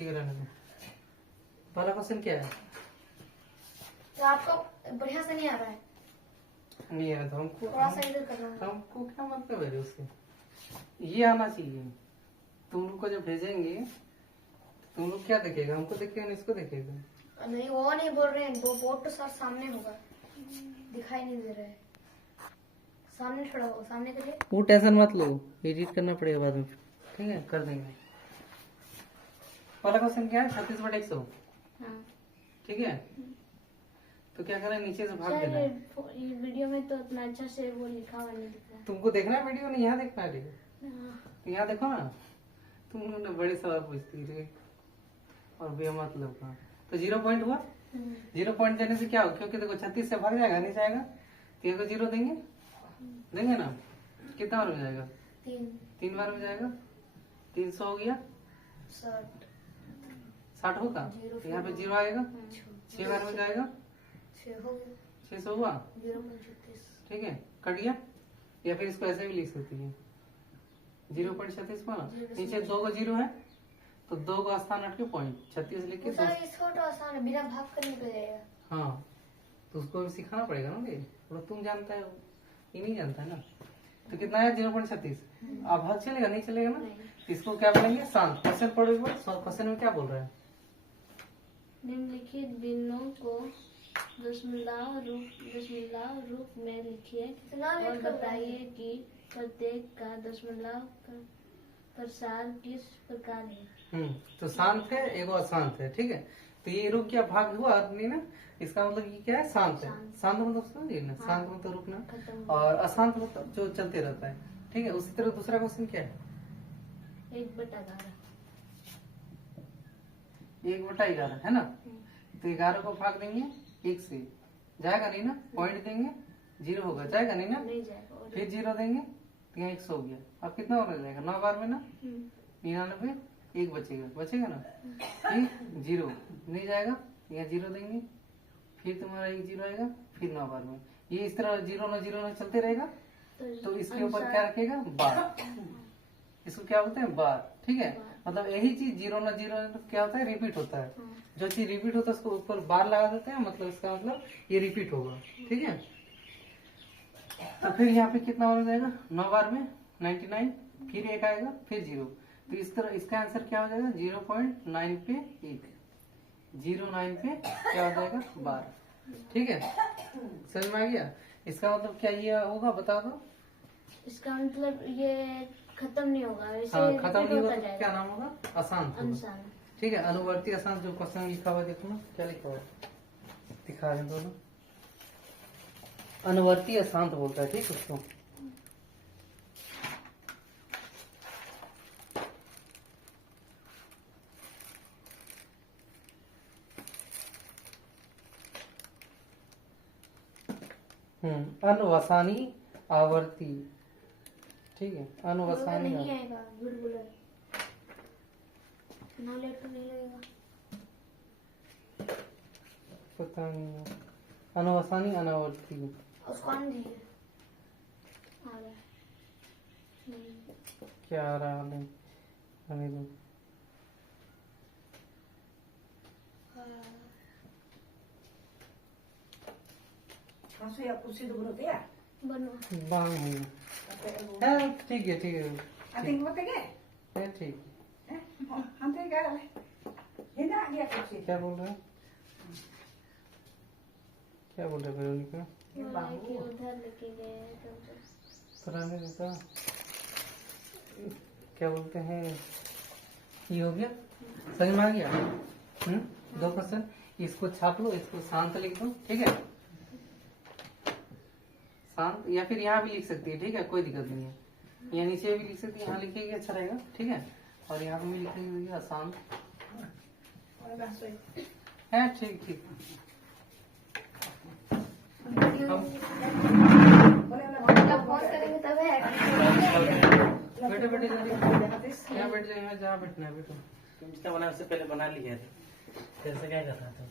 ठीक है रहने दो। पहला क्वेश्चन क्या है? तो आपको बढ़िया से नहीं आ रहा है, नहीं है तो हमको थोड़ा सा इधर करना होगा। हमको क्या मतलब है उससे? ये आना चाहिए। तुम लोग को जब भेजेंगे तुम लोग क्या देखेगा? हमको देखेगा ना इसको देखेगा? नहीं वो नहीं बोल रहे हैं, वो बोर्ड तो सर सामने होगा, दिखाई नहीं दे रहा है, सामने खड़ा होगा, सामने करिए। वो टेंशन मत लो, एडिट करना पड़ेगा बाद में, ठीक है कर देंगे। पहला क्वेश्चन क्या है? 36/100। हाँ ठीक है तो क्या करें, नीचे से भाग देना सर है। ये वीडियो में तो इतना अच्छा से वो लिखा हुआ नहीं दिख रहा तुमको देखना है वीडियो, नहीं यहाँ देखना है वीडियो? है। तो यहाँ देखो ना, तुम लोग ने बड़े सवाल पूछती रहे और बेमतलब का। तो 0 पॉइंट हुआ। 0 पॉइंट देने से क्या हो, क्योंकि देखो 36 से भाग जाएगा, नहीं जाएगा तो ये को 0 देंगे, देंगे ना। कितना बार में जाएगा? 3 बार में जाएगा। 300 हो गया। 60 होगा, तो यहाँ पे 0 आएगा। 6 बार में जाएगा, 600 हुआ। 0.36 ठीक है कट गया। या फिर इसको ऐसे भी लिख सकती है 0.36 को ना, नीचे 2 को 0 है तो 2 को स्थान हट के पॉइंट 36 लिख के सर ये छोटा आसान है, बिना भाग कर निकल जाएगा। हाँ तो उसको भी सिखाना पड़ेगा ना ये, थोड़ा तुम जानता है ये नहीं जानता है ना। तो कितना है 0.36। अब भाग चलेगा नहीं चलेगा ना, इसको क्या बोलेंगे? शांत। क्वेश्चन पढ़ो एक बार, क्वेश्चन में क्या बोल रहा है? निम्नलिखित बिंदुओं को दशमलव रूप में लिखिए और बताइए कि प्रत्येक का दशमलव प्रसार किस प्रकार है। तो शांत है, एगो अशांत है। ठीक है तो ये रूप क्या भाग हुआ नहीं ना, इसका मतलब ये क्या है? शांत है। शांत मतलब समझिए ना, शांत मतलब रुकना, और अशांत मतलब जो चलते रहता है। ठीक है उसी तरह दूसरा क्वेश्चन क्या है? 1/11 1/11 है ना। तो 11 को भाग देंगे 1 से, जाएगा नहीं ना, पॉइंट देंगे 0 होगा, जाएगा नहीं ना, नहीं जाएगा। फिर 0 देंगे तो यहाँ 100 हो गया। अब कितना और रह जाएगा? 9 बार में ना 99, 1 बचेगा ना, फिर 0 नहीं जाएगा, यहाँ 0 देंगे, फिर तुम्हारा 1 0 आएगा, फिर 9 बार में। ये इस तरह 0 ना 0 ना चलते रहेगा। तो इसके ऊपर क्या रखेगा? बार। इसको क्या बोलते हैं? बार। ठीक है मतलब यही चीज 0 ना 0 क्या होता है? रिपीट होता है। जो चीज रिपीट होता है उसको ऊपर बार लगा देते हैं, मतलब इसका मतलब ये रिपीट होगा। ठीक है तो फिर यहाँ पे कितना हो जाएगा? 9 बार में 99, फिर 1 आएगा, फिर 0। तो इस तरह इसका आंसर क्या हो जाएगा? 0.9 पे 1, 09 पे क्या हो जाएगा? बार। ठीक है समझ में आ गया? इसका मतलब क्या ये होगा बता दो? इसका मतलब ये खत्म नहीं होगा, हाँ खत्म नहीं होगा तो क्या नाम होगा? अशांत होगा। अनसान। ठीक है अनुवर्ती अशांत जो क्वेश्चन लिखा हुआ देखो ना, क्या लिखा हुआ दिखा रहे दोनों। अनुवर्ती अशांत बोलता है। ठीक उसको अनवसानी आवर्ती। ठीक है अनवसानी नहीं आएगा, झूठ बोला, ना लेट तो नहीं लगेगा। पता नहीं अनवसानी अनावर्ती उसको आने दीजिए, आ रहा है। क्या आ रहा है? आने दो। बनो बांग है। ठीक है ठीक है ठीक। क्या बोल रहे हैं? क्या बोल रहे वेरोनिका? कि उधर लेके गए तो पता नहीं देता क्या बोलते हैं। ये हो गया, समझ में आ गया? 2 क्वेश्चन इसको छाप लो, इसको शांत लिख दो। ठीक है शांत, या फिर यहाँ भी लिख सकती है। ठीक है कोई दिक्कत नहीं है, यहाँ नीचे भी लिख सकती है, यहाँ लिखेगी अच्छा रहेगा। ठीक है और यहाँ भी लिखेगी अशांत है। ठीक ठीक फोन करेंगे तब है। बेटे बेटे यहाँ बैठ जाए, यहाँ जहाँ बैठना है बेटो। तुम जितना बना उससे पहले बना लिया था, फिर से क्या कर रहा था?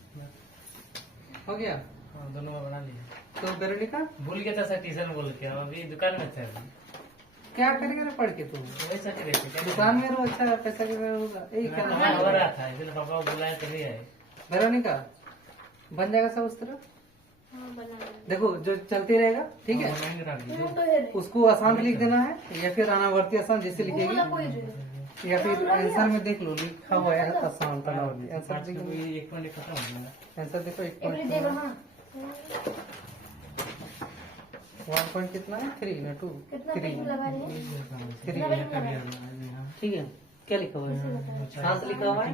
हो गया। हाँ दोनों में बना लिया। तो वेरोनिका भूल गया था सर, टीचर बोल के अभी दुकान में थे। क्या करेगा रे पढ़ के तू? वही सोच रहे थे क्या दुकान में रो, अच्छा पैसा के होगा। क्या नाम हाँ, हो है? रहा था इसलिए पापा को बुलाया तभी आए। वेरोनिका, बन जाएगा सब उस तरह। हाँ बना लेंगे। देखो जो चलते रहेगा, ठीक है, बनाएंगे रात वो तो है रे। उसको अशांत लिख देना है या फिर अनावर्ती अशांत जैसे वो वाला लिखेगी, कोई रे। या फिर आंसर में देख लो लिखा हुआ है अशांत अनावर्ती। आंसर पाँच देखो, को भी एक मिनट खत्म हो गया। आंसर देखो 1 एवरी देख पॉइंट हाँ 1 पॉइंट कितना है, 3 ना 2 कितना 3 पेज लगा रहे हैं? 3 ठीक है। क्या लिखा हुआ है? शांत लिखा हुआ है,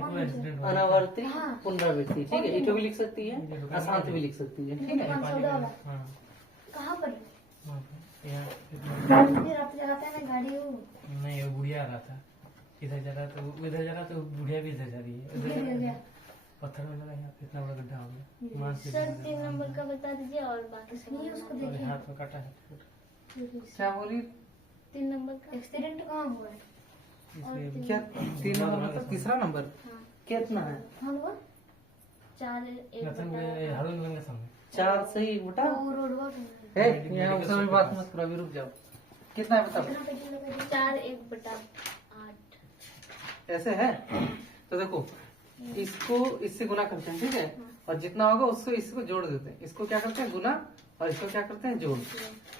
अनावर्ती हाँ। पुनरावृत्ति, ठीक है। इटो भी लिख सकती है, अशांत भी लिख सकती है, ठीक है। 514 वाला हाँ कहाँ पर? वहाँ पे, यहाँ फिर आप जगाते हैं ना गाड़ी वो नहीं वो बुढ़िया आ रहा था, इधर जा रहा तो इधर जा रहा तो बुढ़िया भी इधर जा रही है। गिर इधर गया। पत्थर में लगा यहाँ पे, इतना बड़ा गड्ढा हो गया। मांस भी सर 3 नंबर का बता दीजिए और बाकी सब नहीं उसको और देखिए। हाथ में काटा है। क्या बोली? 3 नंबर का एक्सीडेंट कहाँ हुआ है? इसलिए क्या 3 नंबर मतलब तीसरा नंबर हाँ कितना है? हाँ हुआ 4 1 नथन में हारून के सामने 4 सही बेटा। वो रोडवा पे है यहाँ उस समय बात मत करो, अभी रुक जाओ। कितना है बताओ? कितना पेज लगा रहे हैं? 4 1/8 ऐसे है तो देखो, इसको इससे गुना करते हैं, ठीक है, और जितना होगा उसको इसको जोड़ देते हैं। इसको क्या करते हैं गुना, और इसको क्या करते हैं जोड़,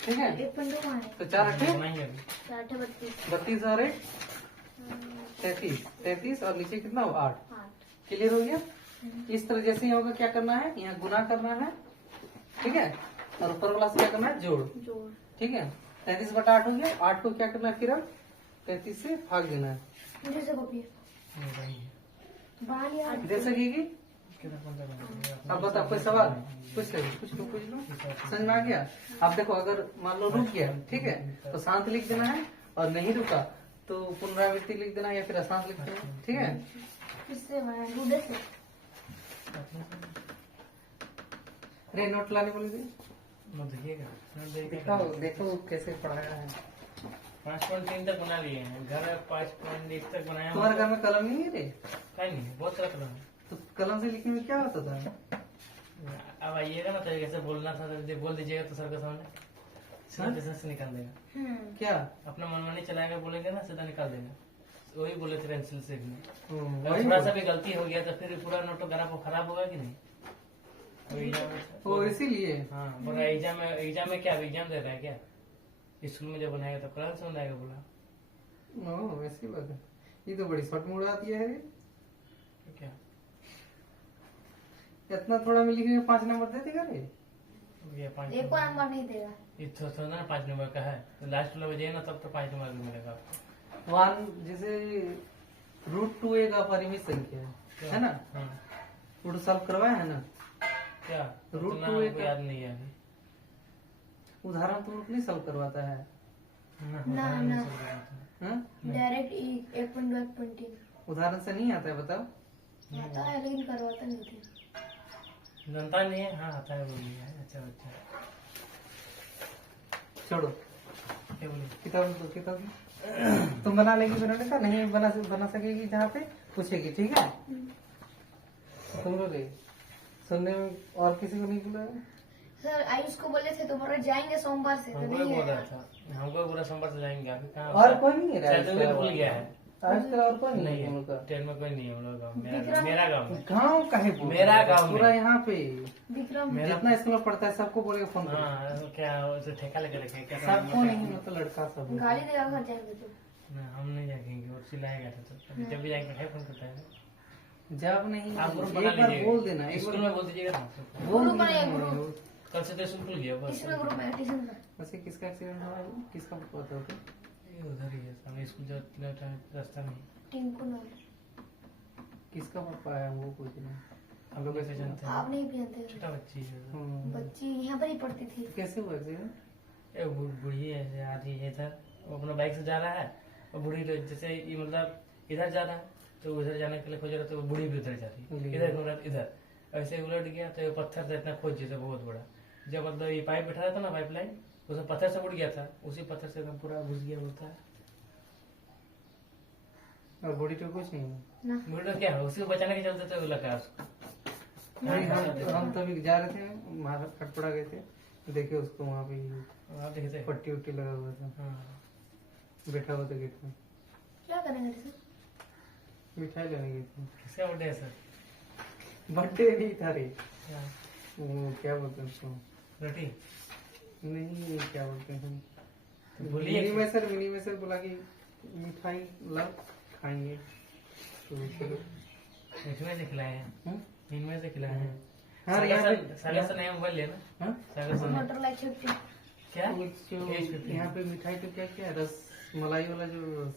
ठीक है। 1.2 कहाँ है? तो 4 अट्ठे बनाएंगे अभी। 4 32 32 और 8 33 और नीचे कितना हो 8। 8 क्लियर हो गया? इस तरह जैसे ही होगा क्या करना है, यहाँ गुना करना है, ठीक है, और ऊपर वाला से क्या करना है जोड़, जोड़ ठीक है। 33/8 हो गया। 8 को क्या करना है फिर अब 33 से भाग देना है। मुझे से कॉपी बनाएंगे। बना लिया। दे सकेगी? कितना कौन सा बनाएंगे? अब बताओ कोई सवाल पूछ लो, कुछ लो। समझ में आ गया? अब देखो अगर मान लो रुक गया, ठीक है, तो शांत लिख देना है, और नहीं रुका तो पुनरावृत्ति लिख देना या फिर अशांत लिख देना, ठीक है। किससे बनाया? रूडे से। अरे नोट लाने बोले थे, मत देखिएगा, मत देखिएगा। दिखाओ देखो कैसे पढ़ाया है। 5.3 तक बना लिए हैं, घर में 5.1 तक बनाया। तुम्हारे घर में कलम नहीं है रे? कहीं नहीं, बहुत सारा कलम है। तो कलम से लिखने में क्या होता था? अब आइएगा ना तो कैसे बोलना था तो बोल दीजिएगा तो सर के सामने सीधा पेशेंस से निकाल देगा। क्या? अपना मनमानी चलाएगा, बोलेंगे ना सीधा निकाल देगा। वही बोले थे पेंसिल से भी। वही थोड़ा सा भी गलती हो गया तो फिर पूरा नोट ग्राफ खराब होगा कि नहीं? वो एग्जाम वो इसीलिए। हाँ बोला एग्जाम में क्या एग्जाम दे रहा है क्या? स्कूल में जब बनाएगा तो कल से बनाएगा बोला। ओह वैसी बात है। ये तो बड़ी शॉर्ट में उड़ा दिया है रे। तो क्या इतना थोड़ा में लिखेंगे 5 नंबर दे देगा रे? ये 5 एक को नंबर नहीं देगा। ये तो समझना 5 नंबर का है तो लास्ट वाला बजाइए ना तब तो 5 नंबर भी मिलेगा आपको। 1 जैसे √2 एक अपरिमित संख्या है ना? हाँ रूट सॉल्व करवाया है ना? क्या रूट उतना 2 हमको याद नहीं है अभी। उदाहरण तो रूट नहीं सॉल्व करवाता है। ना, ना। हाँ? डायरेक्ट 1.2 1.3 उदाहरण से नहीं आता है बताओ। आता है लेकिन करवाता नहीं थे। जनता नहीं है। हाँ आता है, बोलिए। अच्छा अच्छा छोड़ो, क्या बोलिए? किताब दो, किताब दो। तुम बना लेगी, उन्होंने कहा नहीं बना सकेगी जहाँ पे पूछेगी, ठीक है। सुन लो रे, सुनने में और किसी को नहीं बोला? सर आयुष को बोले थे तुम्हारे जाएंगे सोमवार से तो हमको नहीं भी बोल है। रहा था, हमको भी पूरा सोमवार से जाएंगे। अभी कहाँ और कोई नहीं है शायद वो भी भूल गया है। आजकल और कोई नहीं नहीं है है, उनका। ट्रेन में कोई नहीं है हम लोग गाँव में। विक्रम- मेरा गाँव में। गाँव का है मेरा गाँव में। पूरा यहाँ पे विक्रम मेरा जितना स्कूल में पढ़ता है सबको बोलेगा फोन करो। हाँ तो क्या उसे ठेका लेके रखे क्या? सबको नहीं, मतलब लड़का सब है। गाली देगा घर जाएंगे तो। ना, हम नहीं जाएंगे और चिल्लाएगा तो जब भी जाएंगे है फोन करता है। जब नहीं आप ग्रुप एक बना बार लीजिएगा। बोल देना, एक स्कूल बार में बोल दीजिएगा ना सबको। बोल ग्रुप बनाइए, देना। ग्रुप। कल से तो स्कूल खुल गया बस। किसमें ग्रुप है ट्यूशन में? वैसे किसका एक्सीडेंट हुआ है? किसका पता होता? ये उधर ही है सामने स्कूल जो रास्ता में। टिंकू नाम। किसका पापा है वो पूछ रहे हैं। हम लोग कैसे जानते हैं? आप नहीं जानते हो। छोटा बच्ची है। बच्ची यहाँ पर ही पढ़ती थी। कैसे हुआ एक्सीडेंट? ए बूढ़ी है ऐसे आ रही है इधर, वो अपना बाइक से जा रहा है और बूढ़ी लोग जैसे ये मतलब इधर जा रहा है तो उधर जाने के लिए खोज रहा है तो वो बूढ़ी भी उधर जा रही है, इधर ऐसे उलट गया तो ये पत्थर से इतना खोज जैसे बहुत बड़ा, जब मतलब ये पाइप बैठा था ना पाइप लाइन उसमें पत्थर से उड़ गया था, उसी पत्थर से एकदम पूरा घुस गया बोलता है। और बॉडी तो कुछ नहीं है। ना बूढ़ी लोग क्या है उसको बचाने के चलते थे वो लगा उसको। नहीं, हम तभी जा रहे थे, महाराज खटपड़ा गए थे, देखे उसको वहाँ पे आप देखे थे? पट्टी उट्टी लगा हुआ था। हाँ बैठा हुआ था गेट में, क्या करेंगे सर? मिठाई लेने गई थी। किसका बर्थडे है सर? बर्थडे नहीं था रे, क्या? वो क्या बोलते हैं उसको, रोटी? नहीं क्या बोलते हैं, तो बोलिए। मिनी में सर बोला कि मिठाई लाओ खाएंगे, तो चलो। इसमें से खिलाए हैं, हम्म? इनमें से खिलाए हैं। हाँ यहाँ पे सागर से नया मोबाइल लिया ना? हाँ? सागर से नया- मटर लाइक 50। क्या? वो जो Age 50। यहाँ पे मिठाई तो क्या क्या है, रस मलाई वाला जो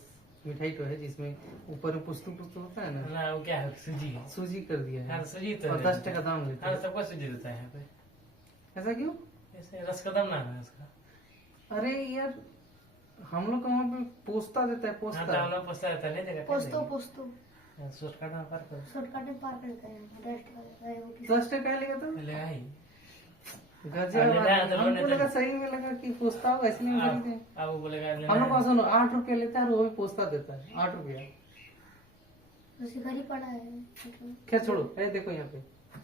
मिठाई तो है जिसमें ऊपर में पुस्तक होता है ना, ना वो क्या है, सूजी है। सूजी कर दिया हाँ है सूजी तो और है। 10 टका दाम लेते हाँ हैं। सबको सूजी देता है यहाँ पे। ऐसा क्यों? ऐसे रस कदम नाम है उसका। अरे यार हम लोग का वहाँ पे पोस्ता देता है, हाँ तो पोस्ता। हम लोग पोस्ता रहता है, नहीं देगा? पोस्तो शॉर्टकट में पर करो। शॉर्टकट में पार करते हैं, रेस्ट करते हैं वो किसी 10 टका लेगा तो लेगा ही। गजब। अब लेता है तो हमको लेता लगा है। सही में लगा कि पोस्ता होगा इसलिए हम खरीदे। अब वो बोलेगा लेना हम लोग है। का सुनो 8 रुपया लेता है और वो भी पोस्ता देता है 8 रुपया। उसी घर ही पड़ा है मतलब। क्या छोड़ो, अरे देखो यहाँ पे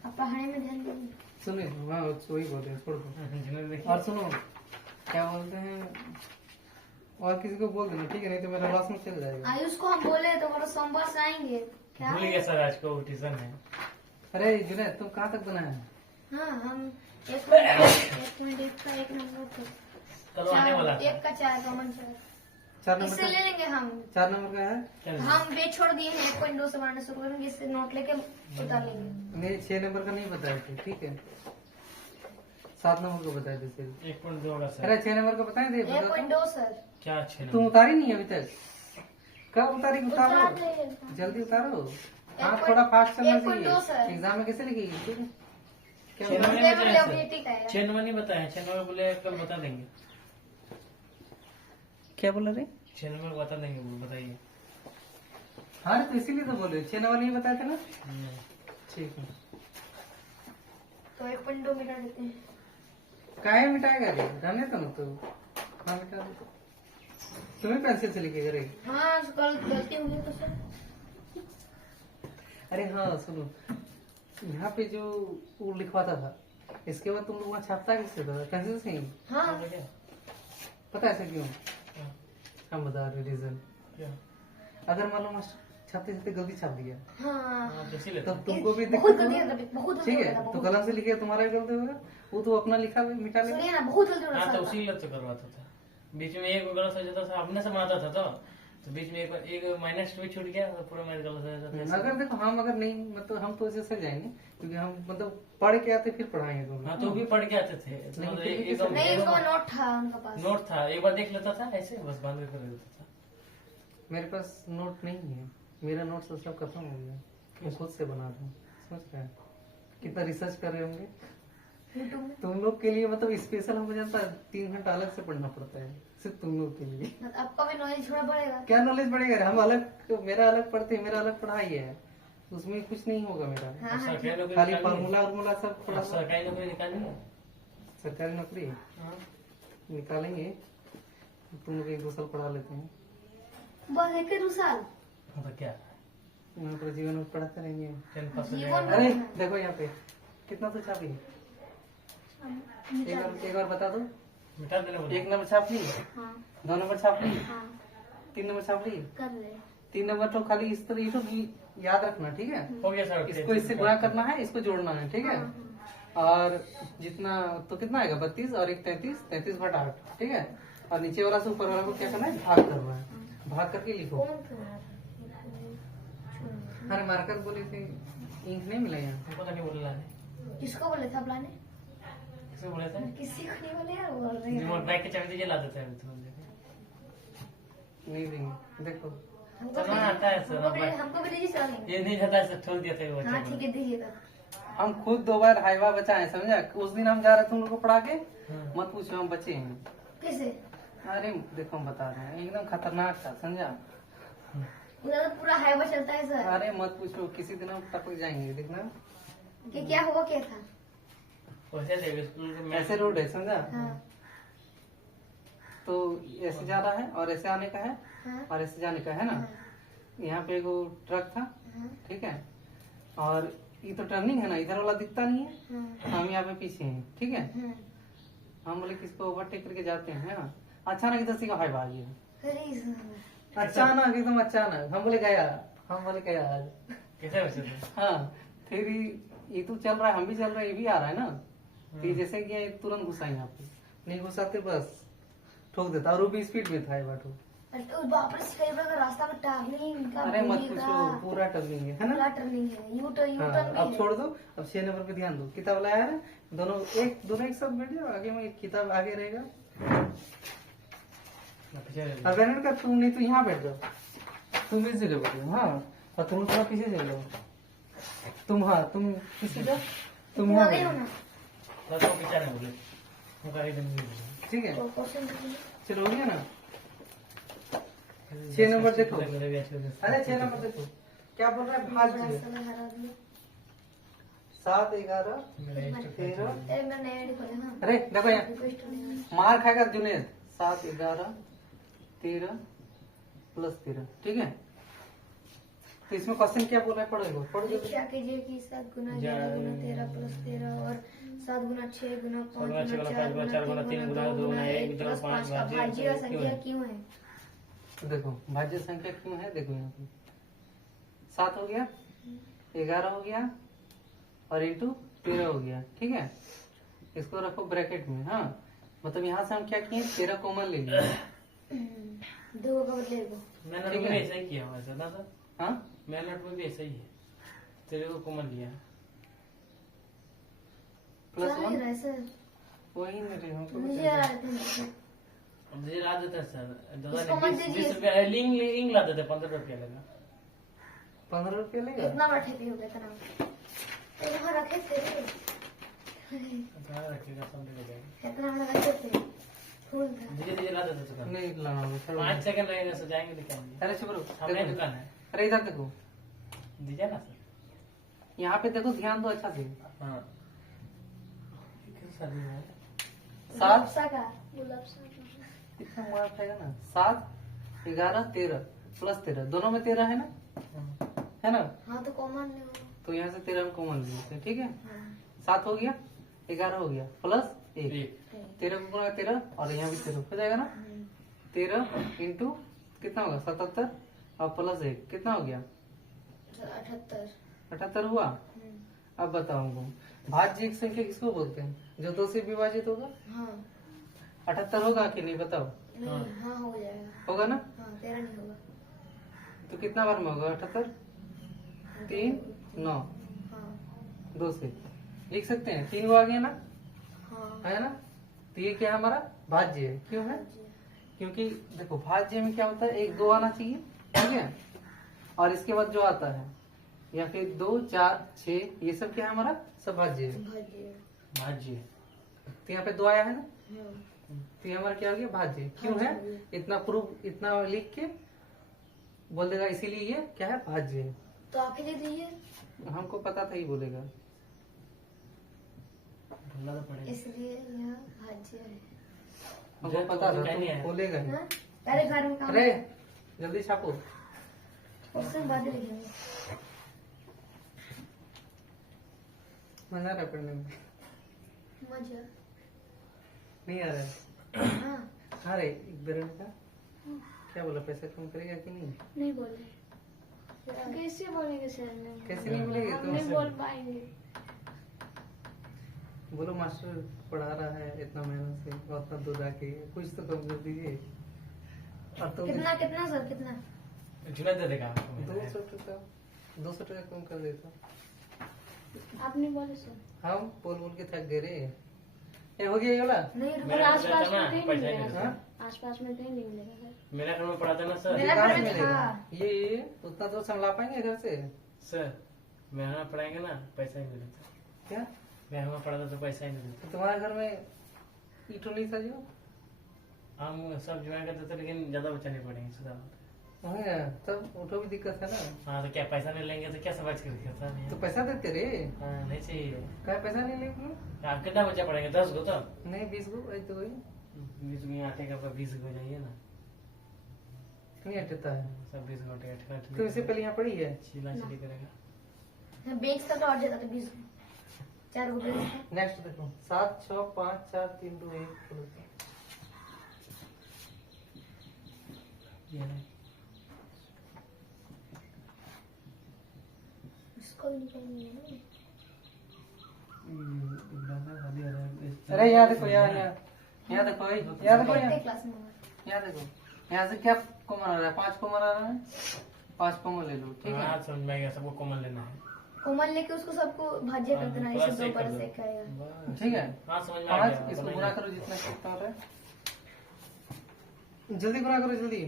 आप पढ़ाने में ध्यान दीजिए। सुनिए, हाँ वही बोल रहे हैं, छोड़ दो। जिन्हें देखिए। और सुनो क्या बोलते हैं, और किसी को बोल देना ठीक है, नहीं तो मेरा लॉस में चल जाएगा। आयुष को हम बोले तो बोलो सोमवार से आएंगे क्या? भूल गया सर, आज को ट्यूशन है। अरे जुनैद तुम कहाँ तक बनाया है? हाँ हम एक मिनट एक का एक नंबर पे कल आने वाला था। एक का 4 कॉमन 4 4 नंबर इससे का, ले लेंगे हम। 4 नंबर का है। क्या हम बेच छोड़ दिए हैं 1.2 से बढ़ाना शुरू करेंगे, इससे नोट लेके उतार लेंगे। नहीं 6 नंबर का नहीं बताया थे, ठीक है 7 नंबर का बताए थे सिर्फ। 1.2 होगा सर। अरे 6 नंबर का बताए थे, बता दो। 1.2 सर। क्या अच्छे तुम उतारी नहीं अभी तक, कब उतारी? उतार उतारो लेंगे। जल्दी उतारो। हाँ 1.2 थोड़ा फास्ट चलना 1.2 सर। चाहिए, एग्जाम में कैसे लिखेगी, ठीक है? क्या छह बताया? नंबर उसके में लिए बताया ability का है। 6 नंबर नहीं बताया, 6 नंबर बोले कल बता देंगे। क्या बोल रहे? 6 नंबर बता देंगे, वो बताइए। हाँ तो इसीलिए तो बोल रहे 6 नंबर नहीं बताए थे ना, ठीक है। तो 1.2 मिटा देते हैं। काहे मिटाएगा रे, रहने तो ना तो। हाँ मिटा दो, तुम्हें पेंसिल से लिखेगा रे। हाँ गलती हुई तो सर। अरे हाँ सुनो, यहाँ पे जो वो लिखवाता था, इसके बाद तुम लोग वहाँ छापता किससे था? पेंसिल से ही? हाँ पता है ऐसा क्यों? हम बता रहे रीजन। क्या? अगर मान लो मास्टर छापते छापते गलती छाप दिया हाँ हाँ, तो इसीलिए तब तुमको भी बहुत दिक्कत गलती होगा, होता है, बहुत गलती ठीक होता है? है, तो बहुत। कलम से लिखे तुम्हारा भी गलती होगा, वो तो अपना लिखा हुआ मिटा लेगा। सुनिए ना बहुत गलती होता हाँ तो है। उसी लिए तो करवाता था। बीच में एक गलत हो जाता था, अपने से बनाता था तो बीच में एक माइनस भी छूट गया तो पूरा मैच गलत हो जाता था। अगर देखो हम अगर नहीं मतलब हम तो ऐसे सर जाएंगे क्योंकि हम मतलब पढ़ के आते फिर पढ़ाएंगे तुम। हाँ तो भी पढ़ के आते थे, तो मतलब फिर भी एकदम नहीं उसका नोट था उनका पास। नोट था, एक बार देख लेता था ऐसे बस बंद कर देता था। मेरे पास नोट नहीं है, मेरा नोट सब खत्म हो गया, मैं खुद से बना रहा हूँ। समझ रहे हैं कितना रिसर्च कर रहे होंगे यूट्यूब में। तुम लोग के लिए, मतलब स्पेशल हमको जानता है 3 घंटा अलग से पढ़ना पड़ता है सिर्फ तुम लोग के लिए। आपका भी नॉलेज थोड़ा बढ़ेगा। क्या नॉलेज बढ़ेगा रे? हम अलग, मेरा अलग पढ़ते हैं, मेरा अलग पढ़ाई है, उसमें कुछ नहीं होगा मेरा। हाँ हाँ सरकारी नौकरी खाली निकाली है? फार्मूला वार्मूला सब पढ़ा। सरकारी नौकरी निकाली है? सरकारी नौकरी हाँ। निकालेंगे, तुम लोग 1-2 साल पढ़ा लेते हैं, बस 1 साल। हाँ तो क्या यहाँ पर जीवन में पढ़ाते रहेंगे। 10 पास हो जीवन जाएगा। अरे देखो यहाँ पे कितना तो छापी है, एक बार बता दो। मिटा देने बोले। 1 नंबर छाप ली, हाँ 2 नंबर छाप ली, हाँ 3 नंबर छाप ली। कर ले। 3 नंबर तो खाली इस तरह तो याद रखना, ठीक है? हो गया सर। इसको इससे गुणा करना है, इसको जोड़ना है, ठीक है? और जितना तो कितना आएगा 32 और 1 33, 33 बटा 8, ठीक है? और नीचे वाला से ऊपर वाला को क्या करना है, भाग करना है, भाग करके लिखो। कौन सा? अरे मार्कर बोले थे, इंक नहीं मिला यहाँ। हमको तो नहीं बोलना है। किसको बोले थे आप लाने? किसको बोले थे? किसी को नहीं बोले यार, बोल रहे रिमोट हैं। बैग के चाबी दीजिए, ला देते हैं तुरंत। नहीं देंगे, देखो हमको चलना आता है सर, हमको भी दीजिए चलेंगे। ये नहीं जाता है सर, छोड़ दिया था वो हाँ बच्चे ठीक है दीजिए तब। हम खुद 2 बार हाईवा बचा है, समझा? उस दिन हम जा रहे थे तुम लोग को पढ़ा के, को। मत पूछो हम बचे हैं। कैसे? अरे देखो हम बता रहे हैं, एकदम खतरनाक था, समझा? उधर तो पूरा हाईवे चलता है सर। अरे मत पूछो, किसी दिन हम टपक जाएंगे, देखना। कि क्या हुआ क्या था? वैसे थे स्कूल में ऐसे रोड है, समझा? हाँ तो ऐसे जा रहा है और ऐसे आने का है हाँ और ऐसे जाने का है ना। यहाँ पे एगो ट्रक था, हाँ ठीक है? और ये तो टर्निंग है ना, इधर वाला दिखता नहीं है, हाँ हम यहाँ पे पीछे हैं, ठीक है? हाँ हम बोले किसको ओवरटेक करके जाते हैं, है ना? अचानक इधर से हाईवा आ गया, अचानक एकदम अचानक हम बोले गया आज। कैसे बचे थे? हाँ फिर ये तो चल रहा है, हम भी चल रहे हैं, ये भी आ रहा है ना। तो ये जैसे कि ये तुरंत घुसा यहाँ पे, नहीं घुसाते बस ठोक देता। और वो भी स्पीड में था ये बाटू। बाप रे, कई बार रास्ता में टर्निंग का अरे मत भूलिएगा। पूछो, पूरा टर्निंग है ना। पूरा टर्निंग है, यू टर्न हाँ, अब भी छोड़ दो, अब 6 नंबर पे ध्यान दो। किताब लाया है, दोनों एक साथ बैठ जाओ, आगे में एक किताब आगे रहेगा। अब बैनर का तुम नहीं तो यहाँ बैठ जाओ, तुम भी सीधे बैठ जाओ। हाँ, और तुम थोड़ा पीछे चल जाओ। तुम पीछे जाओ, तुम यहाँ बैठ जाओ। तो पीछे नहीं बोले, उनका एकदम नहीं बोले। ठीक है, तो क्वेश्चन देखिए। चलो हो गया ना। 6 नंबर देखो। मेरे भी अच्छे से- अरे 6 नंबर देखो, क्या बोल रहा है, भाज्य। हरा दिया। 7, 11, मेरा extra 13। ए, मैं नया आईडी खोला ना। अरे देखो यहाँ रिक्वेस्ट नहीं है। मार खाएगा जुनेद। 7, 11, 13 प्लस 13, ठीक है। तो इसमें क्वेश्चन क्या बोल रहा है, पढ़ो। क्या कीजिए कि 7 गुना 11 गुना 13 प्लस 13 और 7 गुना 6 गुना 5 गुना 6 गुना गुना 4 5 गुना 4 गुना 3 गुना 2 गुना 1 प्लस 5 का भाज्य भाज्य का क्यों संख्या है? क्यों है? तो देखो भाज्य संख्या क्यों है, देखो यहाँ पे 7 हो गया, 11 हो गया और इंटू 13 हो गया, ठीक है। इसको रखो ब्रैकेट में। हाँ, मतलब यहाँ से हम क्या किए, 13 कॉमन ले लिए। 2 का बदले दो। मैंने ठीक भी है। ऐसा ही किया हुआ है ना। हाँ मैंने में भी ऐसा ही है, तेरे को कॉमन लिया। प्लस चल नहीं 1 रहा है सर, वही मेरे हमको मुझे आ रहे थे। अब मुझे ला देता है सर, इसको मत दीजिए। 20 रुपया लिंक ला देते, 15 रुपया लगा। 15 रुपया लेगा। इतना बड़ा ठेपी हो गया था ना, तो वहाँ रखे थे, कहाँ रखेगा, सब ले जाएगा। इतना बड़ा रखे थे, फूल था। धीरे ला देते दुकान। नहीं लाना होगा, छोड़ो। 5 सेकंड लगेगा, सो जाएंगे दिखाएंगे। अरे चुप रहो, सामने देखो। दुकान है, अरे इधर देखो, दीजिए ना सर। यहाँ पे देखो, ध्यान दो अच्छा से। हाँ, शादी है। 7 सा का गुलाब साहब कितना मार खाएगा ना। 7, 11, 13 प्लस 13, दोनों में 13 है ना, है ना। हाँ तो कॉमन नहीं होगा। तो यहाँ से 13 हम कॉमन ले लेते हैं, ठीक है। हाँ 7 हो गया, 11 हो गया प्लस 1, एक 13 को गुणा 13 और यहाँ भी 13 हो जाएगा ना। 13 इंटू कितना होगा, 77 और प्लस 1 कितना हो गया, 78। 78 हुआ। अब बताओ हमको, भाज्य एक संख्या किसको बोलते हैं, जो 2 से विभाजित होगा। हाँ 78 होगा कि नहीं, बताओ। नहीं, हाँ हो जाएगा। होगा ना। हाँ 13 नहीं होगा। तो कितना बार में होगा 78, 3, 9, हाँ 2 से लिख सकते हैं। 3 को आ गया ना, हाँ है ना। तो ये क्या है, हमारा भाज्य है। क्यों है, क्योंकि देखो भाज्य में क्या होता है, 1, 2 आना चाहिए, ठीक है। और इसके बाद जो आता है, या फिर 2, 4, 6, ये सब क्या है, हमारा सब भाज्य है। भाज्य। तो यहाँ पे 2 आया है ना, हाँ। तो ये हमारा क्या हो गया, भाज्य। क्यों है, इतना प्रूफ, इतना लिख के बोल देगा, इसीलिए ये क्या है, भाज्य है। तो आप ही लिख दीजिए, हमको पता था ही बोलेगा। ढूंढना तो पड़ेगा। इसलिए यह भाज्य है। हमको पता था, कहीं नहीं तो है। बोलेगा ही। हाँ? पहले घर में काम, अरे जल्दी छापो। उससे बाद लिखेंगे। मजा आ रहा है पढ़ने में, मजा। नहीं आ रहा है। हाँ अरे एक बेरन का क्या बोला, पैसा कम करेगा कि नहीं। नहीं बोले, कैसे बोलेंगे सर? नहीं कैसे नहीं बोलेंगे, हम तो नहीं बोल पाएंगे। बोलो मास्टर पढ़ा रहा है इतना मेहनत से, और उतना दूर आके कुछ तो कम कर दीजिए। और तो कितना कितना सर, कितना? जुड़ा दे देगा हमको। 200 टका, 200 टका कम कर देता। आप नहीं बोले सर? हम बोल बोल के थक गए रे। ये हो गया ये वाला। नहीं रुको। मेरा आस पास ना, में कहीं पैसा नहीं ही मिलेगा नहीं सर, आस पास में कहीं नहीं मिलेगा सर। मेरा घर में पढ़ा था ना सर। मेरा कहाँ घर से में मिलेगा? था। ये उतना तो संभला पाएंगे घर से सर मेरा पढ़ाएंगे ना, पैसा ही मिलता। क्या। मेरा में पढ़ा था तो पैसा ही नहीं मिलता। तो तुम्हारे घर में ईटो नहीं था जो हम सब ज्वाइन करते थे, लेकिन ज्यादा बच्चा नहीं पढ़ेंगे सुधार। होंगे, तब उठो भी दिक्कत है ना। हाँ तो क्या पैसा नहीं लेंगे तो क्या समझ कर दिया तो पैसा देते रे। हाँ नहीं चाहिए। क्या पैसा नहीं लेंगे। आप कितना बच्चा पढ़ेंगे, 10 को तो नहीं 20 को वही तो वही 20 में आटे का 20 हो जाइए ना। नहीं हटता है। सब 20 घंटे अटका तो इससे पहले यहाँ पड़ी है। चिला चिली करेगा। बेच का तो और ज्यादा था, 20 4 रुपये। नेक्स्ट देखो 7, 6, 5, 4, 3, 2, 1। ये है। इसको भी निकालनी है ना। खाली हो रहा है। अरे यहाँ देखो, यहाँ देखो भाई, यहाँ देखो, कितने क्लास में हुआ? यहाँ देखो, यहाँ से क्या कॉमन आ रहा है? 5 कॉमन आ रहा है, 5 कॉमन ले लो, ठीक है। हाँ समझ में आ गया, सबको कॉमन लेना है। कोमल लेके उसको सबको भाज्य कर देना, प्लस इसे एक 2 कर पर दो। से करेगा। बस। ठीक है। हाँ समझ में आ 5 गया। इसको बनाइए। गुणा करो जितना कितना हो रहा है, जल्दी गुणा करो जल्दी।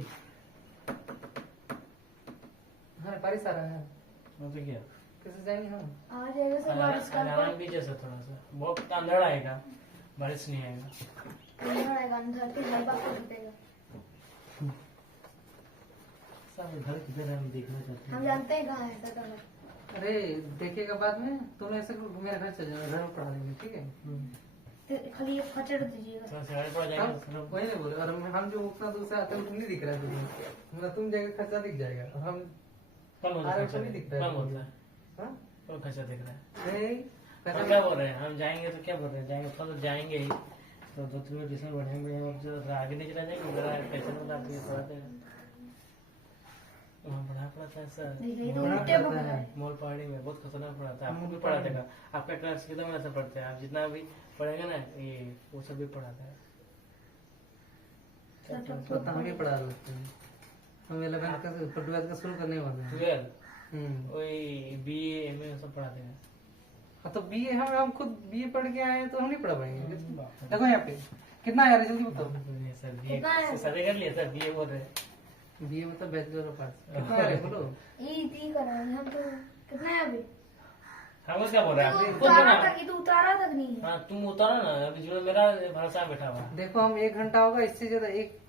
हाँ बारिश आ रहा है, हाँ तो क्या कैसे जाएंगे हम? आ जाएगा सब बारिश का अलार्म भी जैसा थोड़ा सा बहुत अंधड़ आएगा, बारिश नहीं आएगा। अंधर आएगा, अंधर के हलवा कर देगा। सब घर किधर है हम देखना चाहते हम हैं। जानते हैं कहाँ है ऐसा घर। अरे देखिएगा बाद में, तुम्हें ऐसे करो, मेरे घर चल जाना, घर में पढ़ा देंगे, ठीक है। खाली ये फचड़ दीजिएगा। थोड़ा सा आगे पड़ जाएगा हम वही नहीं बोले, और हम जो उतना दूर से आते हैं नहीं दिख रहा है तुम्हें, मतलब तुम जाएगा खर्चा दिख जाएगा, और हम कौन बोल आराम रहा से भी दिखता है। कौन बोल रहा है? हाँ? कौन खर्चा दिख रहा है? नहीं, हम क्या बोल रहे हैं? हम जाएंगे तो क्या बोल रहे हैं? जाएंगे तो जाएंगे ही, तो 2-3 ट्यूशन बढ़ेंगे और जो आगे नहीं चला जाएंगे, जरा पैसे में लाते पढ़ा देगा। वहाँ पढ़ा पड़ाता है सर, नहीं तो बड़ा उल्टे पड़ता पकड़ है। है। मॉल पहाड़ी में बहुत खतरनाक पढ़ाता है। आपको भी पढ़ा देगा, आपका क्लास कितना में से पढ़ते हैं, आप जितना भी पढ़ेगा ना ये वो सब भी पढ़ाता है। तो हम भी पढ़ा देते हैं, हम 11 का 12 का शुरू करने वाले हैं। 12 वही BA MA सब पढ़ा देगा। हाँ तो बीए, हम खुद बीए पढ़ के आए हैं, तो हम नहीं पढ़ा पाएंगे। देखो यहाँ पे कितना आया जल्दी बताओ। सर कितना है? BA सभी कर लिया सर, BA बोल रहे हैं। बीए मतलब बैचलर ऑफ आर्ट्स, कितना आ रहा है बोलो। ई कर रहे हैं हम तो। कितना है अभी? हम क्या बोल रहे हैं? तो आप खुद उतारा बना। तक, ये तो उतारा तक नहीं है। हाँ तुम उतारो ना, अभी जो मेरा भरोसा बैठा हुआ है। देखो हम 1 घंटा होगा, इससे ज्यादा एक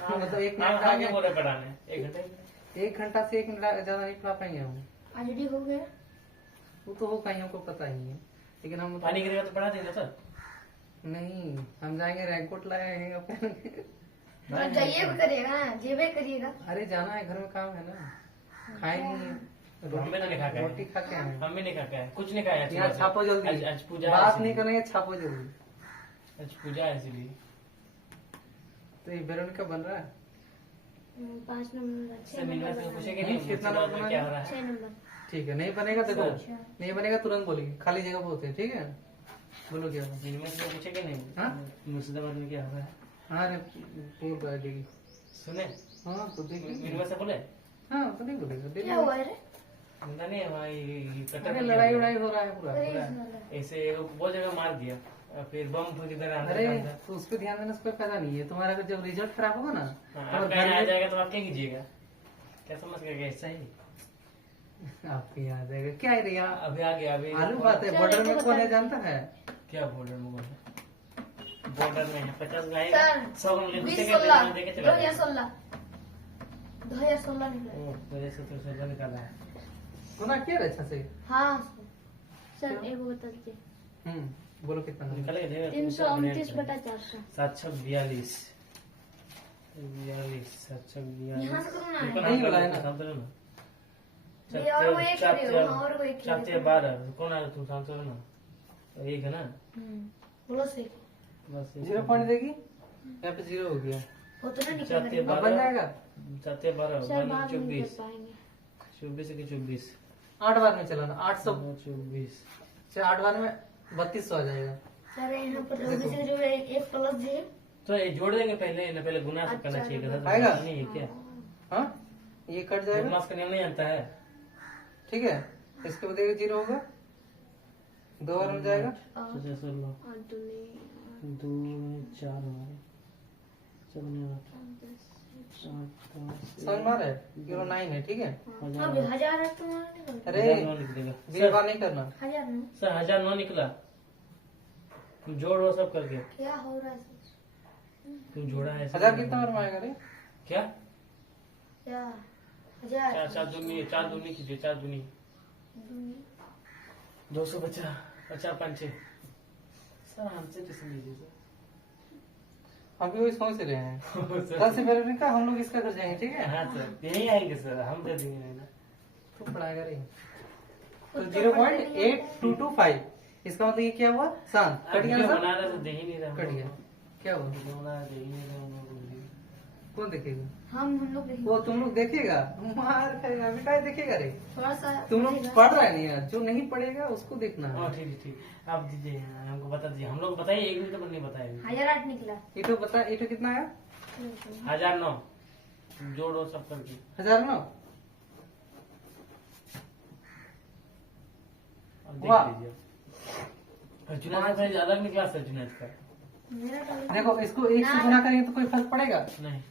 मतलब 1 मिनट हाँ आगे, क्या बोल रहे पढ़ाने 1 घंटे 1 घंटा से 1 मिनट ज्यादा नहीं पढ़ा पाएंगे हम। ऑलरेडी हो गया। वो तो होगा ही, हमको पता ही है, लेकिन हम पानी गिरेगा तो पढ़ा देंगे सर। नहीं, हम जाएंगे रैनकोट लाएंगे पहन के। तो जाइए भी करिएगा ना, जेबे करिएगा। अरे जाना है, घर में काम है ना, खाएंगे हम भी नहीं खा के आए। रोटी खा के आए हैं। हम भी नहीं खा के आए, कुछ नहीं खाया। यहाँ छापो जल्दी, आज पूजा है बात नहीं इसलिए। करेंगे, छापो जल्दी। आज पूजा है इसलिए। तो ये वेरोनिका बन रहा है, 5 नंबर, सर मीनवा से पूछेंगे नहीं कितना कितना नंबर क्या हो रहा है। 6 नंबर। ठीक है। नहीं बनेगा देखो, अच्छा। नहीं बनेगा तुरंत बोलिए, खाली जगह बोलते हैं, ठीक है। बोलो क्या हुआ? मीनवा से पूछेंगे नहीं हाँ? मुर्शिदाबाद में क्या हो रहा है हाँ रे बोल रहा है डेली। सुने? हाँ तो देखिए, मीनवा से बोले हाँ तो नहीं बोलेगा डेली। क्या हुआ रे? पता नहीं है भाई कटर अरे में लड़ाई क्या उड़ाई हो रहा है पूरा। अरे हुआ? इसमें ऐसे बहुत जगह मार दिया और फिर बम फिर इधर आने अरे का था। तो उस पर ध्यान देने से कोई फायदा नहीं है, तुम्हारा अगर जब रिजल्ट खराब होगा ना, हाँ, और आपका घर यहाँ आ में जाएगा तो आप क्या कीजिएगा? क्या समझ कर गए? ऐसा ही आपको याद आएगा क्या है रे यहाँ? अभी आ गया अभी आलू बात है, बॉर्डर में कौन है जानता है? क्या बॉर्डर में बोल बॉर्डर में है 50 गाय सर, 100 ले 2016 देके चला गया। 2016 निकला। ओह, मेरे से तो 16 निकाला है। सुना क्या रे अच्छा से? हाँ सर एक बता दीजिए। बोलो कितना नंबर? निकल के देगा 329/400। 742 742 यहाँ से करो ना। नहीं बोला है ना? शांत रहो ना। ये और वो एक ही है, वहाँ और वो एक ही है। 712 कौन आया? तुम शांत रहो ना। तो एक है ना बोलो सही। बस 0 पॉइंट देगी, यहाँ पे 0 हो गया, वो तो नहीं चार निकल अब बन जाएगा। 712 सर बाद में नहीं 24 कर पाएंगे। 24 की 24 8 बार में चलाना, 800 24 8 बार में 3200 आ जाएगा। सर यहाँ पर जल्दी से जो है एक प्लस दिए। तो ये जोड़ देंगे पहले ना, पहले गुना से करना चाहिए था। आएगा? नहीं है क्या? हाँ ये कट जाएगा, गुना का नियम नहीं जानता है। ठीक है। इसके बाद 0 होगा, 2 बार में जाएगा। 16 और दूनी 2 4 हमारे 7 समझ में आ रहा है? 09 है, ठीक है। अब 1000 है तुम्हारा निकल। अरे लिख देगा 0 बार नहीं करना। 1000 नहीं। सर 1009 निकला। तुम जोड़ वो सब करके क्या हो रहा है सर? तुम जोड़ा है 1000 कितना बार में आएगा रे? क्या? क्या 1000? 4 दूनी कीजिए, 4 दूनी 250 50 5 सर हमसे ट्यूशन लीजिए सर। हम भी वही सोच रहे हैं, सर। 10 से पहले का हम लोग इसका कर जाएंगे, ठीक है। हाँ सर यही आएंगे सर, हम दे देंगे ना। तू पढ़ाएगा रे। तो 0.8225 इसका मतलब ये क्या हुआ? शांत कट गया वीडियो ना बना सर? रहे तो दे ही नहीं रहा। कट गया, क्या हुआ? वीडियो बना रहे दे ही नहीं रहा। कौन देखेगा? हम लोग देखेंगे। वो तुम लोग देखेगा, मार खाएगा, अभी काय देखेगा रे। थोड़ा सा तुम लोग देखेगा। पढ़ रहा है नहीं यार, जो नहीं पढ़ेगा उसको देखना हाँ है। ठीक है ठीक, आप दीजिए हमको बता दीजिए, हम लोग बताइए, एक मिनट पर नहीं बताएंगे। 1008 निकला। इटो बता, इटो कितना आया? 1009 जोड़ो सब करके। 1009। अब वाह। देख लीजिए। और जुनैद का ज्यादा निकला सर, जुनैद का मेरा तो देखो इसको एक से गुना करेंगे तो कोई फर्क पड़ेगा? नहीं।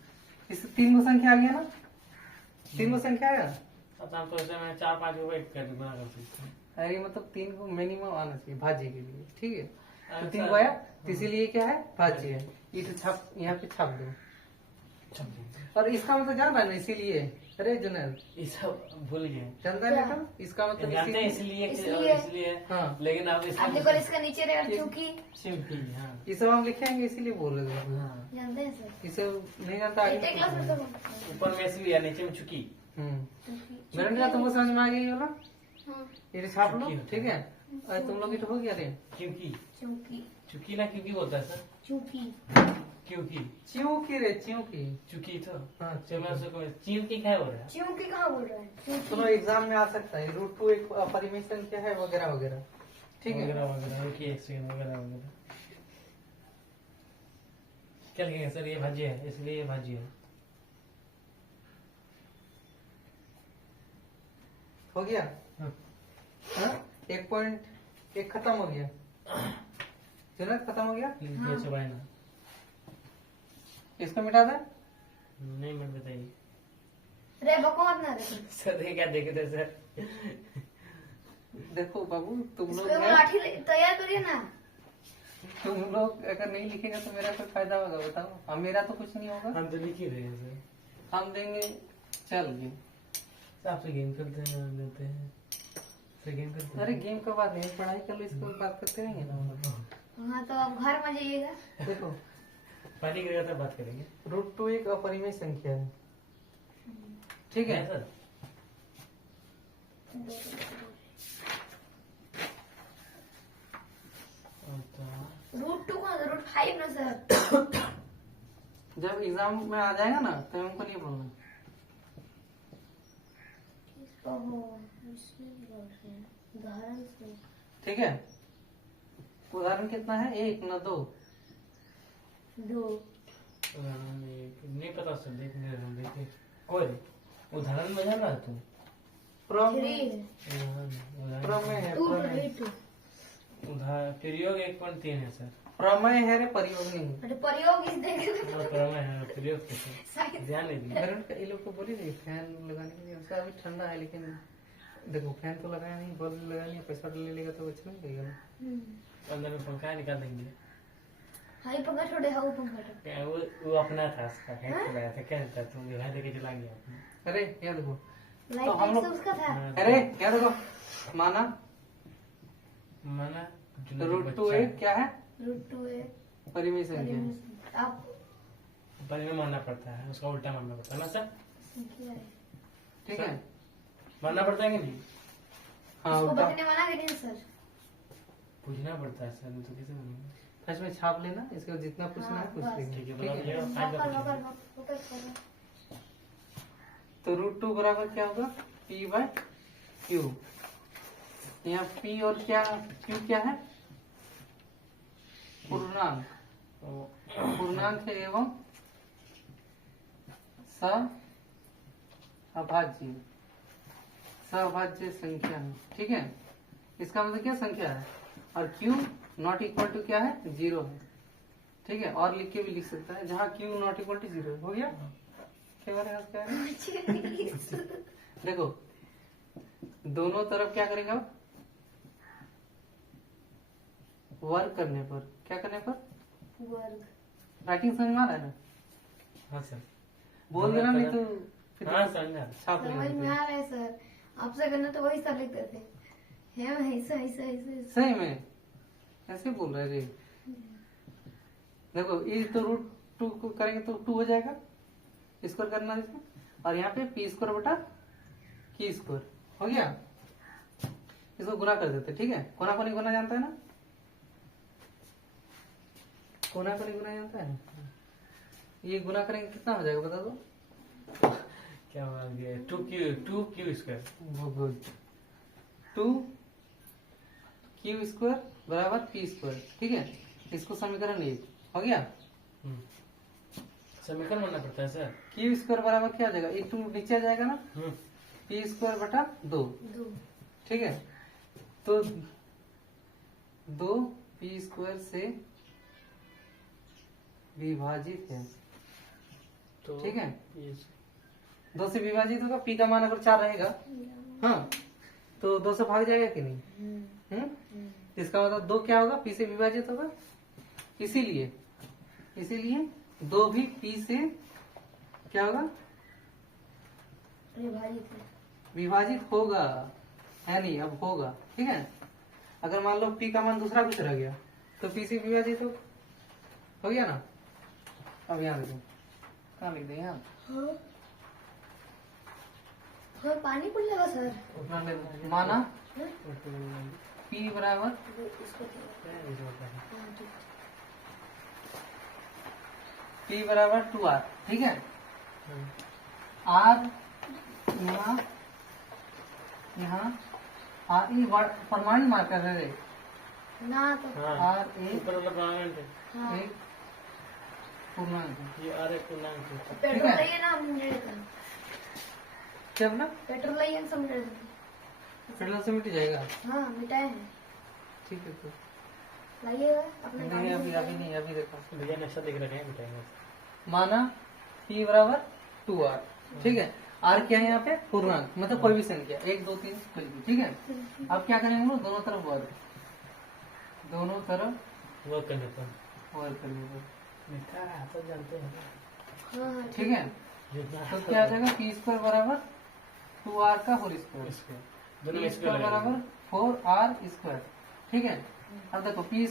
इस 3 गो संख्या आ गया ना, 3 गो संख्या आया। अब हम तो ऐसे में 4-5 को वेट कर बना कर सकते हैं। अरे मतलब 3 को मिनिमम आना चाहिए भाज्य के लिए, ठीक है। तो अच्छा। 3 को आया, तो इसीलिए क्या है, भाज्य है। ये तो छाप, यहाँ पे छाप दो। और इसका मतलब जान रहा है ना, इसीलिए। अरे जुनैद ये सब भूल गए, जानता है ना, इसका मतलब जानते हैं इसीलिए। इसलिए हाँ। लेकिन अब इसका आप देखो इसका नीचे रहेगा क्योंकि चिंपी। हाँ ये सब हम लिखेंगे इसीलिए बोल रहे थे। हाँ, जानते हैं सर। इसे नहीं जानता आगे एट क्लास में तो ऊपर में इसलिए या नीचे में चुकी। मेरे नहीं तुमको समझ में आ गई वाला, हाँ, ये छाप लो, चुकी होता ठीक है। और तुम लोग तो हो गया रे, क्योंकि चूंकि चुकी ना क्योंकि होता है सर, चूंकि क्योंकि च्यूकी रे, च्यूकी। चुकी तो हाँ, जो मैं उसको चींकी क्या हो रहा है। चूंकि कहाँ बोल रहा है? चलो एग्जाम में आ सकता है, √2 एक परिमेशन क्या है वगैरह वगैरह, ठीक है। वगैरह वगैरह रुकिए एक सेकंड, वगैरह वगैरह क्या लिखेंगे सर, ये भाज्य है इसलिए ये भाज्य है। हो गया हाँ। हाँ? 1.1 खत्म हो गया, जुनैद खत्म हो गया। लिखिए चबाए ना, इसको मिटा दे। नहीं मत बताइए रे बकवास ना रे। सर, ये क्या देखे थे सर। देखो बाबू, तुम लोग इसको लाठी तैयार करिए ना। तुम लोग अगर नहीं लिखेगा तो मेरा कोई फायदा होगा बताओ? अब मेरा तो कुछ नहीं होगा। हम तो लिख ही रहे हैं सर। हम देंगे, चल ये। आपसे गेम करते हैं, हम लेते हैं सर, गेम करते हैं। अरे गेम का बात नहीं, पढ़ाई कर लो, इसको बात करते रहेंगे ना हम लोग। हाँ तो आप घर में जाइएगा। देखो पानी गिरेगा तो बात करेंगे, √2 एक अपरिमेय संख्या है, ठीक है। सर। √2 का √5 ना सर। जब एग्जाम में आ जाएगा ना तो हमको नहीं बोलना, ओहो, इसमें बोल रहे हैं उदाहरण से। ठीक है। उदाहरण कितना है, 1 ना 2? 2 नहीं पता सर, देखे कोई उदाहरण में जाना है तुम। प्रमेय है, 2 प्रमेय। 2 उदाहरण प्रयोग 1.3 है सर। प्रमेय है रे, प्रयोग नहीं। अरे प्रयोग इस देखे हाँ, प्रमेय है, प्रयोग कैसे ध्यान नहीं दिया। मेरे ये लोग को बोली नहीं फैन लगाने के लिए, उसका अभी ठंडा है, लेकिन देखो फैन तो लगाया नहीं, बल्ब लगाया नहीं, पैसा ले लेगा तो अच्छा नहीं लगेगा ना। अंदर में पंखा निकाल देंगे। हाई पंखा छोड़े, हाउ पंखा छोड़े। क्या वो अपना था, उसका हैक लगाया था, क्या था तुम घर देके चला गया आपने। अरे क्या देखो, लाइट हम लोग- से उसका था। हाँ, अरे क्या देखो, माना माना √2 एक क्या है, √2 है परिमेय संख्या। आप पर में मानना पड़ता है, उसका उल्टा मानना पड़ता है ना सर, संख्या है। ठीक है। मानना पड़ता है कि नहीं, हाँ उसको उल्टा बकने मना करिए सर। पूछना पड़ता है सर, नहीं तो कैसे मानेंगे। फर्स्ट में छाप लेना, इसके बाद जितना पूछना है पूछ हाँ, लेंगे, ठीक है, ठीक है। बताइए। बकर तो √2 बराबर क्या होगा, P/Q। यहाँ P और क्या Q क्या है, पूर्णांक, पूर्णांक है एवं सअभाज्य संख्या है, ठीक है। इसका मतलब क्या संख्या है, और Q नॉट इक्वल टू क्या है, 0 है, ठीक है। और लिख के भी लिख सकता है, जहाँ Q नॉट इक्वल टू 0 हो गया। क्या करेगा, देखो दोनों तरफ क्या करेगा, वर्क करने पर, क्या करने पर, वर्ग। राइटिंग समझ में आ रहा है ना, हाँ सर, बोल देना नहीं तो फिर हाँ समझा। छाप समझ में लेना। आ रहा है सर, आपसे करना तो वही सर लिखते थे। है ऐसा ऐसा ऐसा सही में ऐसे बोल रहे रे। देखो ये तो √2 को करेंगे तो 2 हो जाएगा, स्क्वायर करना है इसमें, और यहाँ पे P² बटा Q² हो गया। इसको गुना कर देते, ठीक है। कोना कोनी गुना जानता है ना, कोना कोनी गुना जानता है। ये गुना करेंगे कितना हो जाएगा बता दो, क्या मान गया 2q स्क्वायर। गुड। 2q² बराबर p²। ठीक है, इसको समीकरण 1 हो गया। समीकरण बनना पड़ता है सर। q² बराबर क्या आ जाएगा, एक 2 नीचे आ जाएगा ना, हम्म। p² बटा 2। 2 ठीक है, तो 2 p² से विभाजित है। तो ठीक है, ये 2 से विभाजित होगा, p का मान अगर 4 रहेगा, हाँ, तो 2 से भाग जाएगा कि नहीं। इसका मतलब 2 क्या होगा, p से विभाजित होगा। इसीलिए 2 भी p से क्या होगा, विभाजित है। विभाजित होगा, है नहीं, अब होगा। ठीक है, अगर मान लो p का मान दूसरा कुछ रह गया तो p से विभाजित हो गया ना। अब यहाँ देखो, कहाँ लिख दें यहाँ, हाँ पानी पड़ जाएगा सर। उतना ले लो। माना p बराबर इसको p बराबर 2r। ठीक है, r यहाँ r ई परमानेंट मार्कर है रे। ना तो हाँ r एक ऊपर वाला परमानेंट है। हाँ एक पूर्णांक है। ये आर एक पूर्णांक है। पेट्रोल लाइए ना, हम मिनट का क्या बोला, पेट्रोल लाइए ना, सब मिनट पेट्रोल से मिट जाएगा। हाँ मिटाए हैं, ठीक है, तो लाइएगा अपने नहीं गाड़ी अभी में अभी नहीं, अभी देखो। भैया नक्शा देख रखे हैं बताएंगे। माना p बराबर 2r। ठीक है, r क्या है यहाँ पे, पूर्णांक, मतलब कोई भी संख्या 1 2 3 कोई भी। ठीक है, अब क्या करेंगे हम लोग, दोनों तरफ वर्ग, दोनों तरफ वो कर देता हूँ। वर्ग करेंगे। मिठा है तो जानते हैं। हाँ हाँ ठीक है, जितना तो क्या आ जाएगा, p² बराबर 2r का होल स्क्वायर, इसको दोनों p² में स्क्वायर बराबर 4r²। ठीक है, अब देखो p²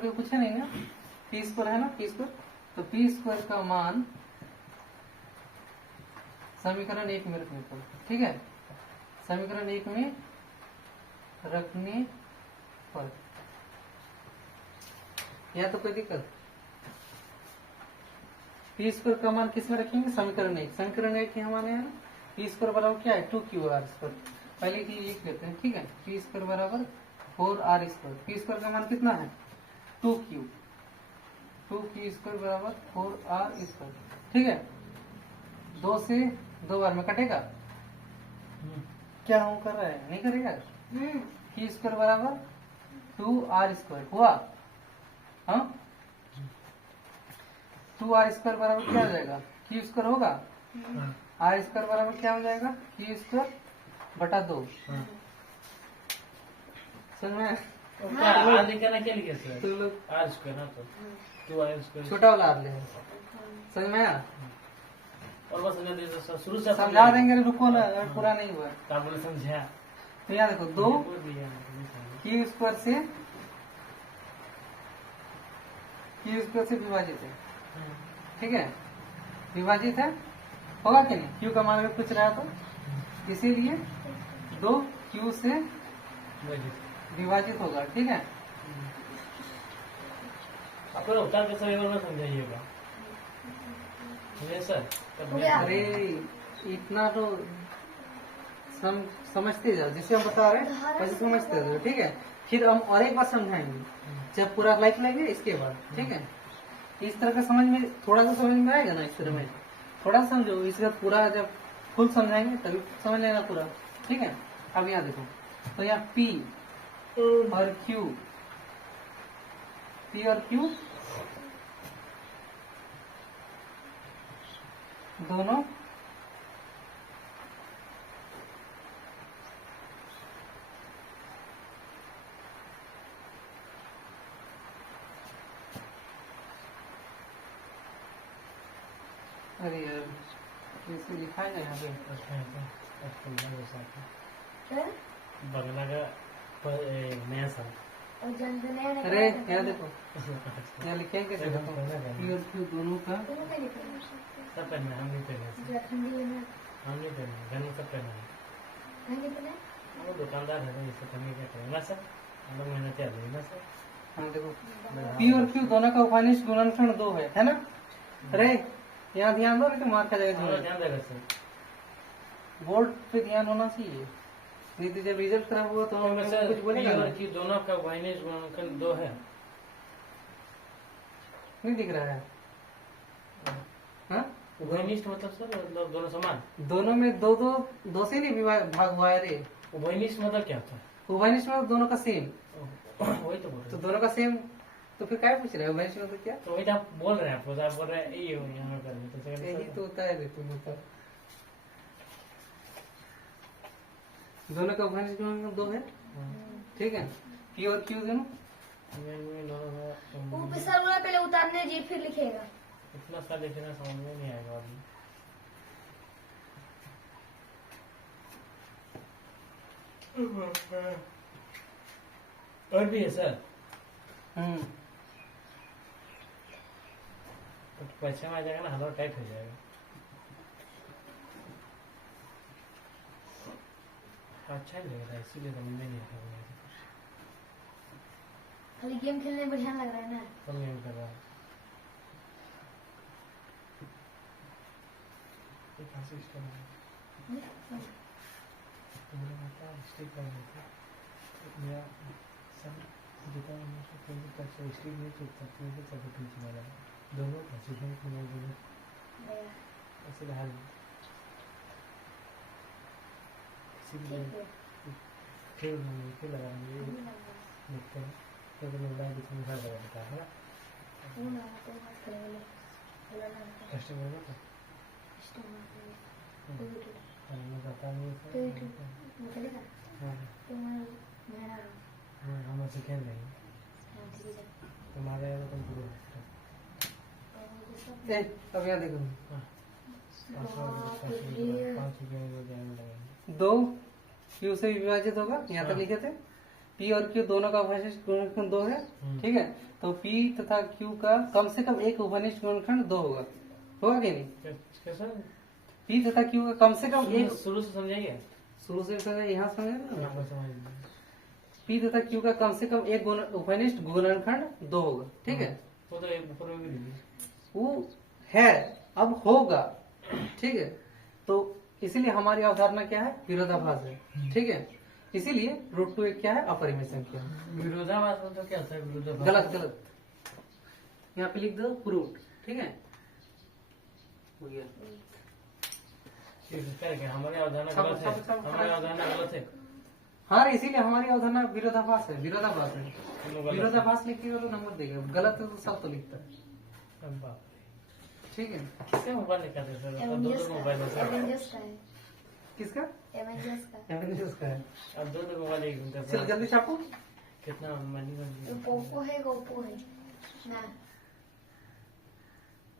का कुछ है नहीं ना, p² है ना, p², तो p² का मान समीकरण 1 में रखने पर। ठीक है, समीकरण 1 में रखने पर या तो कोई दिक्कत, p² का मान किस में रखेंगे, समीकरण 1। समीकरण 1 हमारे यहाँ p² बराबर क्या है, 2qr²। पहले की लिख लेते हैं। ठीक है, p² बराबर 4r²। p² का मान कितना है, 2q बराबर 4r²। ठीक है, 2 से 2 बार में कटेगा, क्या हम कर रहे हैं, नहीं करेगा। p² बराबर 2r² हुआ। हाँ, 2r² बराबर क्या हो जाएगा, q² होगा, r² बराबर क्या हो जाएगा, q² बटा 2। समझ में आया? क्या आर लिखा ना, क्या लिखे सर, तो लोग आर स्क्वायर ना, तो 2r²। छोटा वाला r ले, समझ में आया? और बस समझा दे सर, शुरू से समझा देंगे, रुको ना, अगर पूरा नहीं हुआ आप बोले समझा। तो यहाँ देखो, 2 q² से विभाजित है। ठीक है, विभाजित है, होगा कि नहीं, q का मान अगर कुछ रहा तो, इसीलिए 2 q से विभाजित होगा। ठीक है, आप लोग उतार के सब एक बार में समझाइएगा। सर हो गया। अरे इतना तो समझते जाओ, जिसे हम बता रहे हैं वैसे समझते जाओ। ठीक है, फिर हम और एक बार समझाएंगे जब पूरा लाइफ लेंगे इसके बाद। ठीक है, इस तरह का समझ में थोड़ा सा समझ में आएगा ना, इस तरह में थोड़ा समझो, इसके बाद पूरा जब फुल समझाएंगे तभी समझ लेना पूरा। ठीक है, अब यहाँ देखो, तो यहाँ p और q दोनों अरे यार कैसे लिखा है यहाँ पे, क्या? बंगला का नया साल। और जनगणना ने अरे यहाँ देखो, यहाँ लिखे हैं कैसे, देखो p और q दोनों का दोनों का लिखा है। सब पहनना है, हम नहीं पहने, झारखंडी में हम नहीं पहने, घर में सब पहना है। नहीं लिखना है। वो दुकानदार है ना, इससे कमी क्या करें ना सर, हम लोग मेहनत आदमी ना सर। हाँ देखो, p और q दोनों का उपानिष्ठ गुणनखंड 2 है ना। अरे यहाँ ध्यान दो, नहीं तो मार खा जाएगा हमारा तुम्हें। ध्यान देगा सर। बोर्ड पे ध्यान होना चाहिए, नहीं तो जब रिजल्ट खराब हुआ तो हम सर कुछ बोलेगा P ना। और Q दोनों का वाइनेस गुणनखंड 2 है। नहीं दिख रहा है। हाँ, उभयनिष्ठ मतलब सर मतलब दोनों समान। दोनों में दो दो दो से नहीं भाग हुआ है रे। उभयनिष्ठ मतलब क्या होता है? उभयनिष्ठ में दोनों का सेम, वही तो बोल तो रहे हैं। दोनों का सेम, तो फिर क्या पूछ रहे हैं उभयनिष्ठ में तो क्या? तो वही तो आप बोल रहे हैं, आप बोल रहे हैं ये यहाँ कर रहे हैं, तो सेकंड यही सर तो होता है रे, तुम बता। दोनों का उभयनिष्ठ में दो है, ठीक है। P और Q दोनों में दोनों का वो पिसर वाला पहले उतारने जी फिर लिखेगा। इतना सा लिखना समझ में नहीं आएगा अभी। और भी है सर, तो परीक्षा में आ जाएगा ना, हाथ टाइट हो जाएगा। अच्छा नहीं लग रहा है, इसीलिए समझ में नहीं आता है। खाली गेम खेलने में बढ़िया लग रहा है ना। कम गेम कर रहा है। एक हाथ सिस्टम है, मुझे लगता है स्टिक कर देते हैं। मेरा सर जितना मुझे कोई तक से स्टिक नहीं चुपता, मुझे सब पीछे वाला है। दोनों का सीधे में दोनों ऐसे हाल इसीलिए फिर फिर लगाएंगे, देखते हैं तो मोबाइल दिखने में लगा देता है ना। कस्टमर का हमें पता नहीं है। हाँ हम ऐसे खेल रहे हैं, तुम्हारे यहाँ तुम पूरा अब यहाँ देखो, 5 रुपये में लगाएंगे। दो Q से विभाजित होगा, यहाँ तक लिखे थे। P और Q दोनों का उभयनिष्ठ गुणनखंड 2 है, ठीक है। तो P तथा Q का कम से कम एक उभयनिष्ठ गुणनखंड 2 होगा कि नहीं? कैसा P तथा Q का कम से कम एक, शुरू से समझेंगे, शुरू से समझ, यहाँ समझे ना। यहाँ पर समझ। P तथा Q का कम से कम एक उभयनिष्ठ गुणनखंड 2 होगा, ठीक है। वो तो एक ऊपर में भी दीजिए। वो है, अब होगा, ठीक है। तो इसीलिए हमारी अवधारणा क्या है? विरोधाभास है, ठीक है। इसीलिए √2 एक क्या है? अपरिमेय संख्या। विरोधाभास मतलब क्या होता है? विरोधाभास गलत गलत, यहाँ पे लिख दो प्रूफ, ठीक है, हो गया। क्या हमारी अवधारणा गलत है? हमारी अवधारणा गलत है। हाँ, इसीलिए हमारी अवधारणा विरोधाभास है, विरोधाभास है। विरोधाभास लिखिएगा तो नंबर देगा, गलत है तो सब तो लिखता है, ठीक है। किसका मोबाइल निकालते हैं सर? अब दो मोबाइल है सर। एवेंजर्स का है, किसका? एवेंजर्स का। एवेंजर्स का है। अब दो मोबाइल एक घंटा चलो जल्दी छापो। कितना मनी बन तो पोको है, ओप्पो है ना।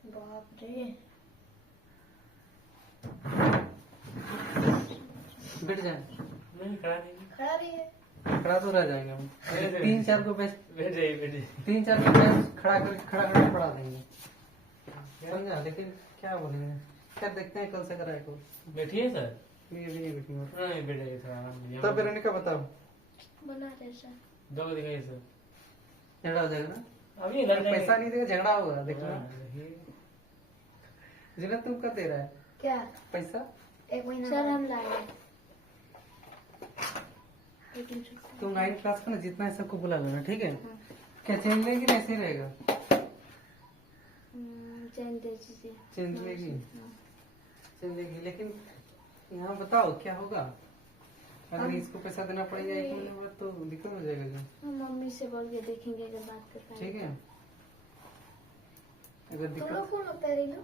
बाप रे, बैठ जाए, नहीं करा नहीं। खड़ा रही है। खड़ा तो रह जाएंगे हम। 3-4 को बैठ, बैठ जाइए 3-4 को बैठ खड़ा करके पढ़ा देंगे, समझा। लेकिन क्या बोलेंगे, क्या देखते हैं कल से कराए को। बैठिए सर। नहीं बैठूंगा। नहीं बैठ जाइए थोड़ा आराम से। तो फिर का बताओ, बना रहे सर। दो को दिखाइए सर। झगड़ा हो जाएगा ना, अभी लग जाएगा। पैसा नहीं देगा, झगड़ा होगा, देखना। हाँ, देखिए। जिन्हें तुम कर दे रहा है क्या? पैसा, 1 महीना सर हम लाए। तुम 9th क्लास का ना, जितना है सबको बुला लेना, ठीक है। क्या चेंज लेगी ना ऐसे ही रहेगा? चेंज दे दीजिए। चेंज लेगी, चेंज लेगी। लेकिन यहाँ बताओ क्या होगा, अगर इसको पैसा देना पड़ेगा 1 महीने बाद तो दिक्कत हो जाएगा जो, हम मम्मी से बोल के देखेंगे अगर बात कर पाए। ठीक है। अगर तुम दिक्कत, लोग कौन होता है रीना?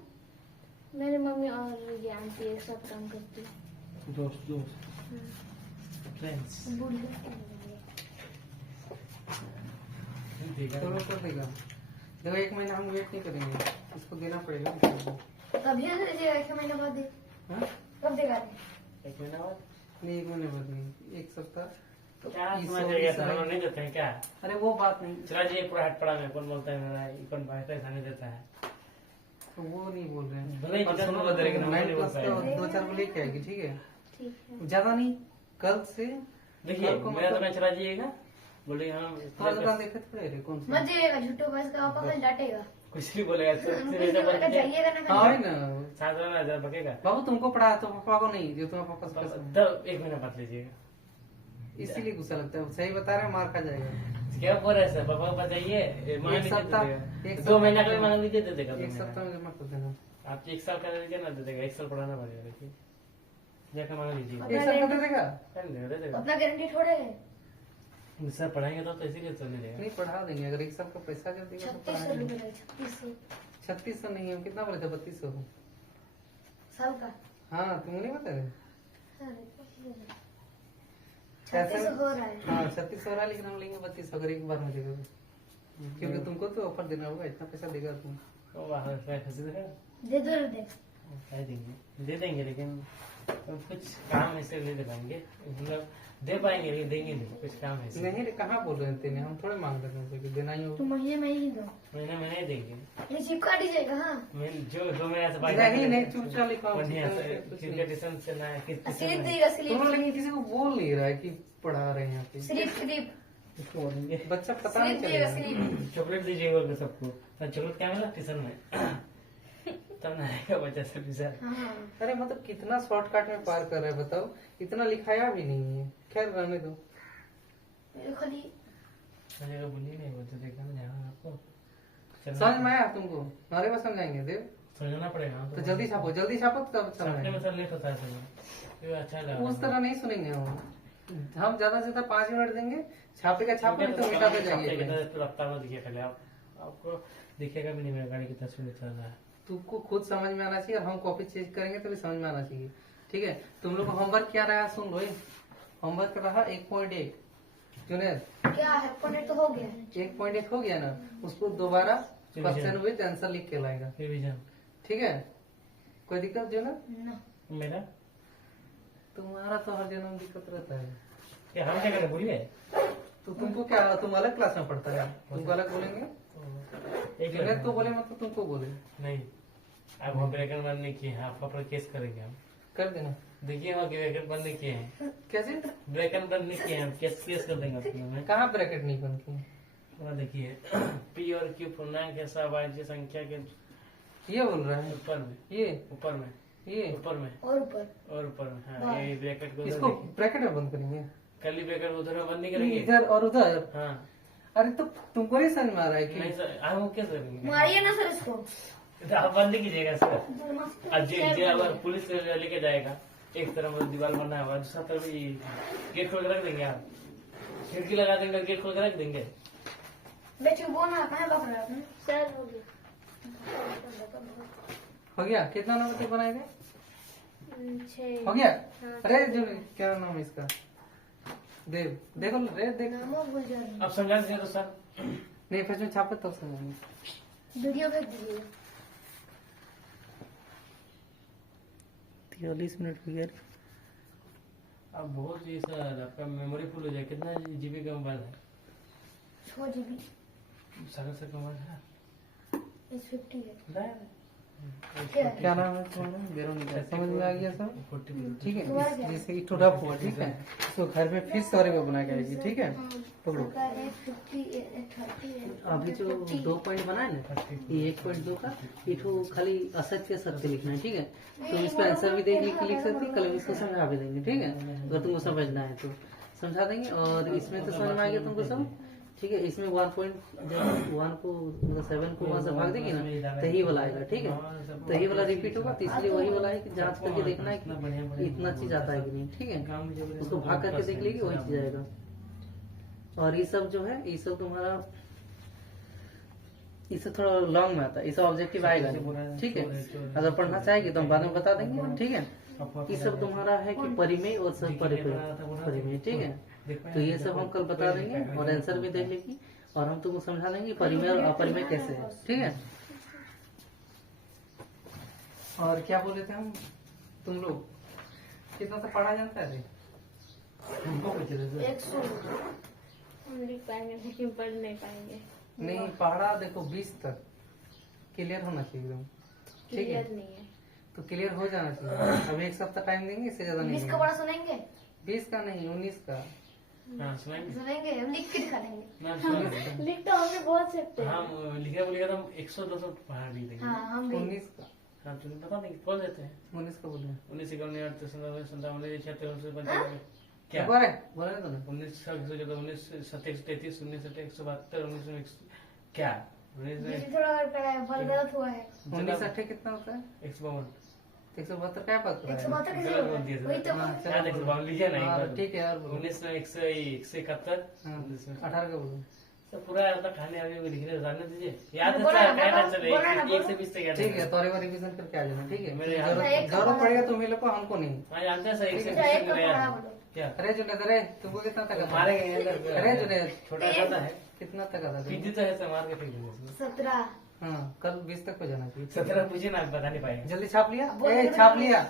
मेरी मम्मी और ये आंटी एक साथ काम करती है। दोस्त फ्रेंड्स बूढ़ी चलो कर देगा। देखो 1 महीना हम वेट नहीं करेंगे, इसको देना पड़ेगा। कभी दीजिएगा? 1 महीने बाद दे। हाँ? कब देगा? 1 महीना बाद नहीं, 1 महीने बाद नहीं, 1 सप्ताह। तो क्या इस समझ सौ- जाएगा इस सर? हम सौ- नहीं देते हैं क्या? अरे वो बात नहीं, चला जी पूरा हट पड़ा में कौन बोलता है मेरा कौन पैसा नहीं देता है। तो वो नहीं बोल रहे हैं। भले ही पर जितना सुनो, बोला देगा, हम 9th नहीं क्लास बोल का पाएंगे। 2-4 को लेके आएगी, ठीक है। ठीक है। ज्यादा नहीं, कल से देखिए कल को मेरा मतलब- दुकान चला जाइएगा, बोले हम तुम्हारा दुकान देखे थोड़े रे, कौन सा? मत जाइएगा, झूठो बस का पापा कल डांटेगा। कुछ नहीं बोलेगा जाइएगा ना हाँ है ना 7,000 बकेगा। बाबू, तुमको पढ़ा तो पापा को नहीं, जो तुम्हारे पापा से पैसा है। तब 1 महीना बात लीजिएगा। इसीलिए गुस्सा लगता है, सही बता रहे हैं, मार खा जाएगा। क्या बोल रहे हैं सर, पापा को बताइए, मांग लीजिए दे सप्ताह- देगा। एक 2 महीना का भी मांग लीजिए दे देगा। 2 एक महीना। सप्ताह में जमा कर देना। आप 1 साल का दे दीजिए ना, दे देगा। 1 साल पढ़ाना पड़ेगा। देखिए जाकर मांग लीजिए, एक साल का दे देगा? दे देगा। अपना गारंटी थोड़े है। सर पढ़ाएंगे तो इसीलिए तो नहीं देगा। नहीं, पढ़ा देंगे। अगर एक साल का पैसा जब देगा तो 3600 पढ़ा देंगे। रुपए 3600 3600 नहीं है, कितना बोले थे? 3200 साल का। हाँ, तुम नहीं बता रहे? छत्तीस हो रहा है। हाँ 3600 हो रहा है, लेकिन हम लेंगे 3200 अगर एक बार में देगा तो। क्योंकि तुमको तो ऑफर देना होगा, इतना पैसा देगा तुम। तो बाहर से फंसे देगा। दे दो रे दे। क्या देंगे? दे देंगे, लेकिन तो कुछ काम ऐसे ले दे पाएंगे, मतलब दे पाएंगे लेकिन देंगे नहीं, कुछ काम ऐसे। नहीं रे, कहाँ बोल रहे हैं तेने? हम थोड़े मांग रहे हैं कि देना ही तो होगा। महीने में ही दो। महीने में नहीं देंगे। ये चिपका दीजिएगा। हाँ जो 2 महीने से नहीं नहीं, चुपचाप लिखा बढ़िया से क्रिकेटिशन से ना स्लिप क्रिकेटिशन देगा तुम स्लिप। लोग, लेकिन किसी को बोल नहीं रहा है कि पढ़ा रहे हैं यहाँ पे। स्लिप बोलेंगे। बच्चा पता नहीं स्लिप देगा चलेगा। स्लिप। चॉकलेट दीजिएगा बोल के सबको। तो चॉकलेट क्या मिला ट्यूशन में? तब ना आएगा बच्चा सब ट्यूशन। हाँ अरे मतलब कितना शॉर्टकट में पार कर रहे हैं बताओ, इतना लिखाया भी नहीं है। खैर रहने दो। ये खाली मुझे बोलिए नहीं, बोलते देखा ना यहाँ आपको समझ में आया तुमको? हमारे पास समझाएंगे देव, समझना पड़ेगा। तो जल्दी छापो, जल्दी छापो तब छापने में समझाएंगे। सर लेट होता है सर, ये अच्छा लगा। उस तरह नहीं सुनेंगे हम ज्यादा से ज्यादा 5 मिनट देंगे। छापेगा छापे, नहीं तो मिटाते जाइए। रफ्तार में दिखिए पहले आपको दिखेगा भी नहीं मेरा गाड़ी कितना स्पीड चल रहा है। तुमको खुद समझ में आना चाहिए, और हम कॉपी चेक करेंगे तभी समझ में आना चाहिए। ठीक है, तुम लोग को होमवर्क क्या रहा सुन लो। होमवर्क रहा 1.1। जुनेद, क्या है? पॉइंट तो हो गया। 1.1 हो गया ना, उसको दोबारा क्वेश्चन विद आंसर लिख के लाएगा। रिवीजन। ठीक है, कोई दिक्कत जो ना? ना मेरा तुम्हारा तो हर जन्म दिक्कत रहता है। क्या हम क्या करें बोलिए? तो तुमको क्या, तुम अलग क्लास में पढ़ता है, तुमको अलग बोलेंगे? एक जुनेद तो बोले मतलब तुमको बोले। नहीं, अब हम ब्रैकेट बंद नहीं किए हैं, आपका पर केस करेंगे हम। कर देना। देखिए वहाँ ब्रैकेट बंद नहीं किए हैं, कैसे? ब्रैकेट बंद नहीं किए हैं, हम केस कर देंगे आपके में। कहाँ ब्रैकेट नहीं बंद किए? वहाँ देखिए पी और क्यू पूर्णांक के सवाज्य संख्या के ये बोल रहा है? ऊपर में, ये ऊपर में, ये ऊपर में और ऊपर। और ऊपर में। हाँ, ये ब्रैकेट को इसको ब्रैकेट में बंद करेंगे? कली ब्रैकेट उधर में बंद नहीं करेंगे। इधर और उधर? हाँ अरे तो तुमको नहीं समझ में आ रहा है नहीं कि सर, हम क्या करेंगे? मारिए ना सर इसको। तो आप बंद नहीं कीजिएगा सर। आज अगर पुलिस लेके जाएगा, एक तरफ दीवार बना हुआ, दूसरा तरफ गेट खोल के रख देंगे। आप खिड़की लगा देंगे, गेट खोल के रख देंगे। बेटी वो ना कहाँ लग रहा है आपने? सर हो गया। हो गया? कितना नंबर तक बनाए गए? 6। हो गया? हाँ। अरे जो क्या नाम है इसका? देव, देखो रे, देख। नामो भूल जा रहे अब समझा दीजिए तो सर। नहीं, फिर में छापे तब समझेंगे। वीडियो भेज दीजिए। 43 मिनट हो गया। अब बहुत ही सर आपका मेमोरी फुल हो जाए। कितना जीबी का मोबाइल है? 6 GB सागर सर का मोबाइल है? S50 है। लाया? क्या नाम है तुम्हारा? वेरोनिका। समझ में आ गया सब? 40। ठीक है, जैसे कि टूटा हुआ, ठीक है, तो घर में फिर सॉरी में बना के आएगी। ठीक है, पकड़ो। अभी जो 2 पॉइंट बनाए ना, ये 1.2 का इठो खाली असत्य सत्य लिखना है। ठीक है, तो इसका आंसर भी देंगे कि लिख सकती, कल इसको समझा भी देंगे। ठीक है, अगर तुमको समझना है तो समझा देंगे। और इसमें तो समझ में आ गया तुमको सब। ठीक है, इसमें 1 को मतलब 7 को 1 से भाग देंगे ना, तो ही वाला आएगा। ठीक है, तो ही वाला रिपीट होगा, तो इसलिए वही वाला है कि जांच करके देखना है कि इतना चीज आता है कि नहीं। ठीक है, उसको भाग करके देख लेगी, वही चीज आएगा। और ये सब जो है, ये सब तुम्हारा इससे थोड़ा लॉन्ग में आता है, ये सब ऑब्जेक्टिव आएगा नहीं। ठीक है, अगर पढ़ना चाहेगी तो हम बाद में बता देंगे। ठीक है, ये सब तुम्हारा है कि परिमेय और सब परिमेय। ठीक है, तो ये सब हम कल बता देंगे, और आंसर भी देख लेगी, और हम तुमको समझा देंगे परिमेय और अपरिमेय कैसे है। ठीक है, और क्या बोले थे हम? तुम लोग कितना सा पढ़ा जानता है? हमको पूछे थे सर। 100 हम लिख पाएंगे लेकिन पढ़ नहीं पाएंगे। नहीं, पढ़ा देखो 20 तक क्लियर होना चाहिए एकदम। ठीक है, क्लियर नहीं है। तो क्लियर हो जाना चाहिए। अब 1 सप्ताह टाइम देंगे, इससे ज्यादा नहीं 20 का देंगे। बड़ा सुनेंगे। 20 का नहीं, 19 का। हाँ सुनाएंगे। सुनेंगे, हम लिख के दिखा देंगे। मैम सुनाएंगे। लिख तो हम भी बोल सकते हैं। हाँ लिखे बोलिएगा तो हम 100-200 पहाड़ लिख देंगे। हाँ हम भी 19 का हाँ तुम्हें बता देंगे, बोल देते हैं। 19 का बोले 19 51 8 97 57 76 95 क्या एक बार है बोला ना तूने 19 19 133 19 172 19 क्या 19 ये थोड़ा और पढ़ा है, फल गलत हुआ है। 19 अट्ठे कितना होता है 152 172 क्या बात कर रहा है 172 कैसे गलत होगा? बोल दिया था। वही तो हाँ, बोल- क्या 152 लिखिए ना एक हाँ, बार। ठीक है यार बोलो। 19 में 171 हाँ, 19 में 18 का बोलो तो पूरा मतलब खाने आगे भी लिखने जाने दीजिए याद है बोला सर ना, क्या बोला, टेंशन बोला ना, है 1 से 20 तक याद ठीक है तो और एक बार रिवीजन करके आ जाना ठीक है मेरे यहाँ जरूरत जरूरत पड़ेगा तुम्हें लोग को हमको नहीं हाँ जानते हैं सर 1 से अच्छा, 20 एक तक का मेरा पढ़ा याद है। बोलो। क्या अरे जुनेद अरे तुमको कितना तक आता है? मारेंगे नहीं अंदर अरे जुनेद छोटा छोटा है कितना तक आता है पीछे तो है सर मार के फेंक देंगे इसमें। 17 हाँ कल 20 तक हो जाना चाहिए 17 पूछिए ना बता नहीं पाएंगे जल्दी छाप लिया बोल ए दो छाप ना। लिया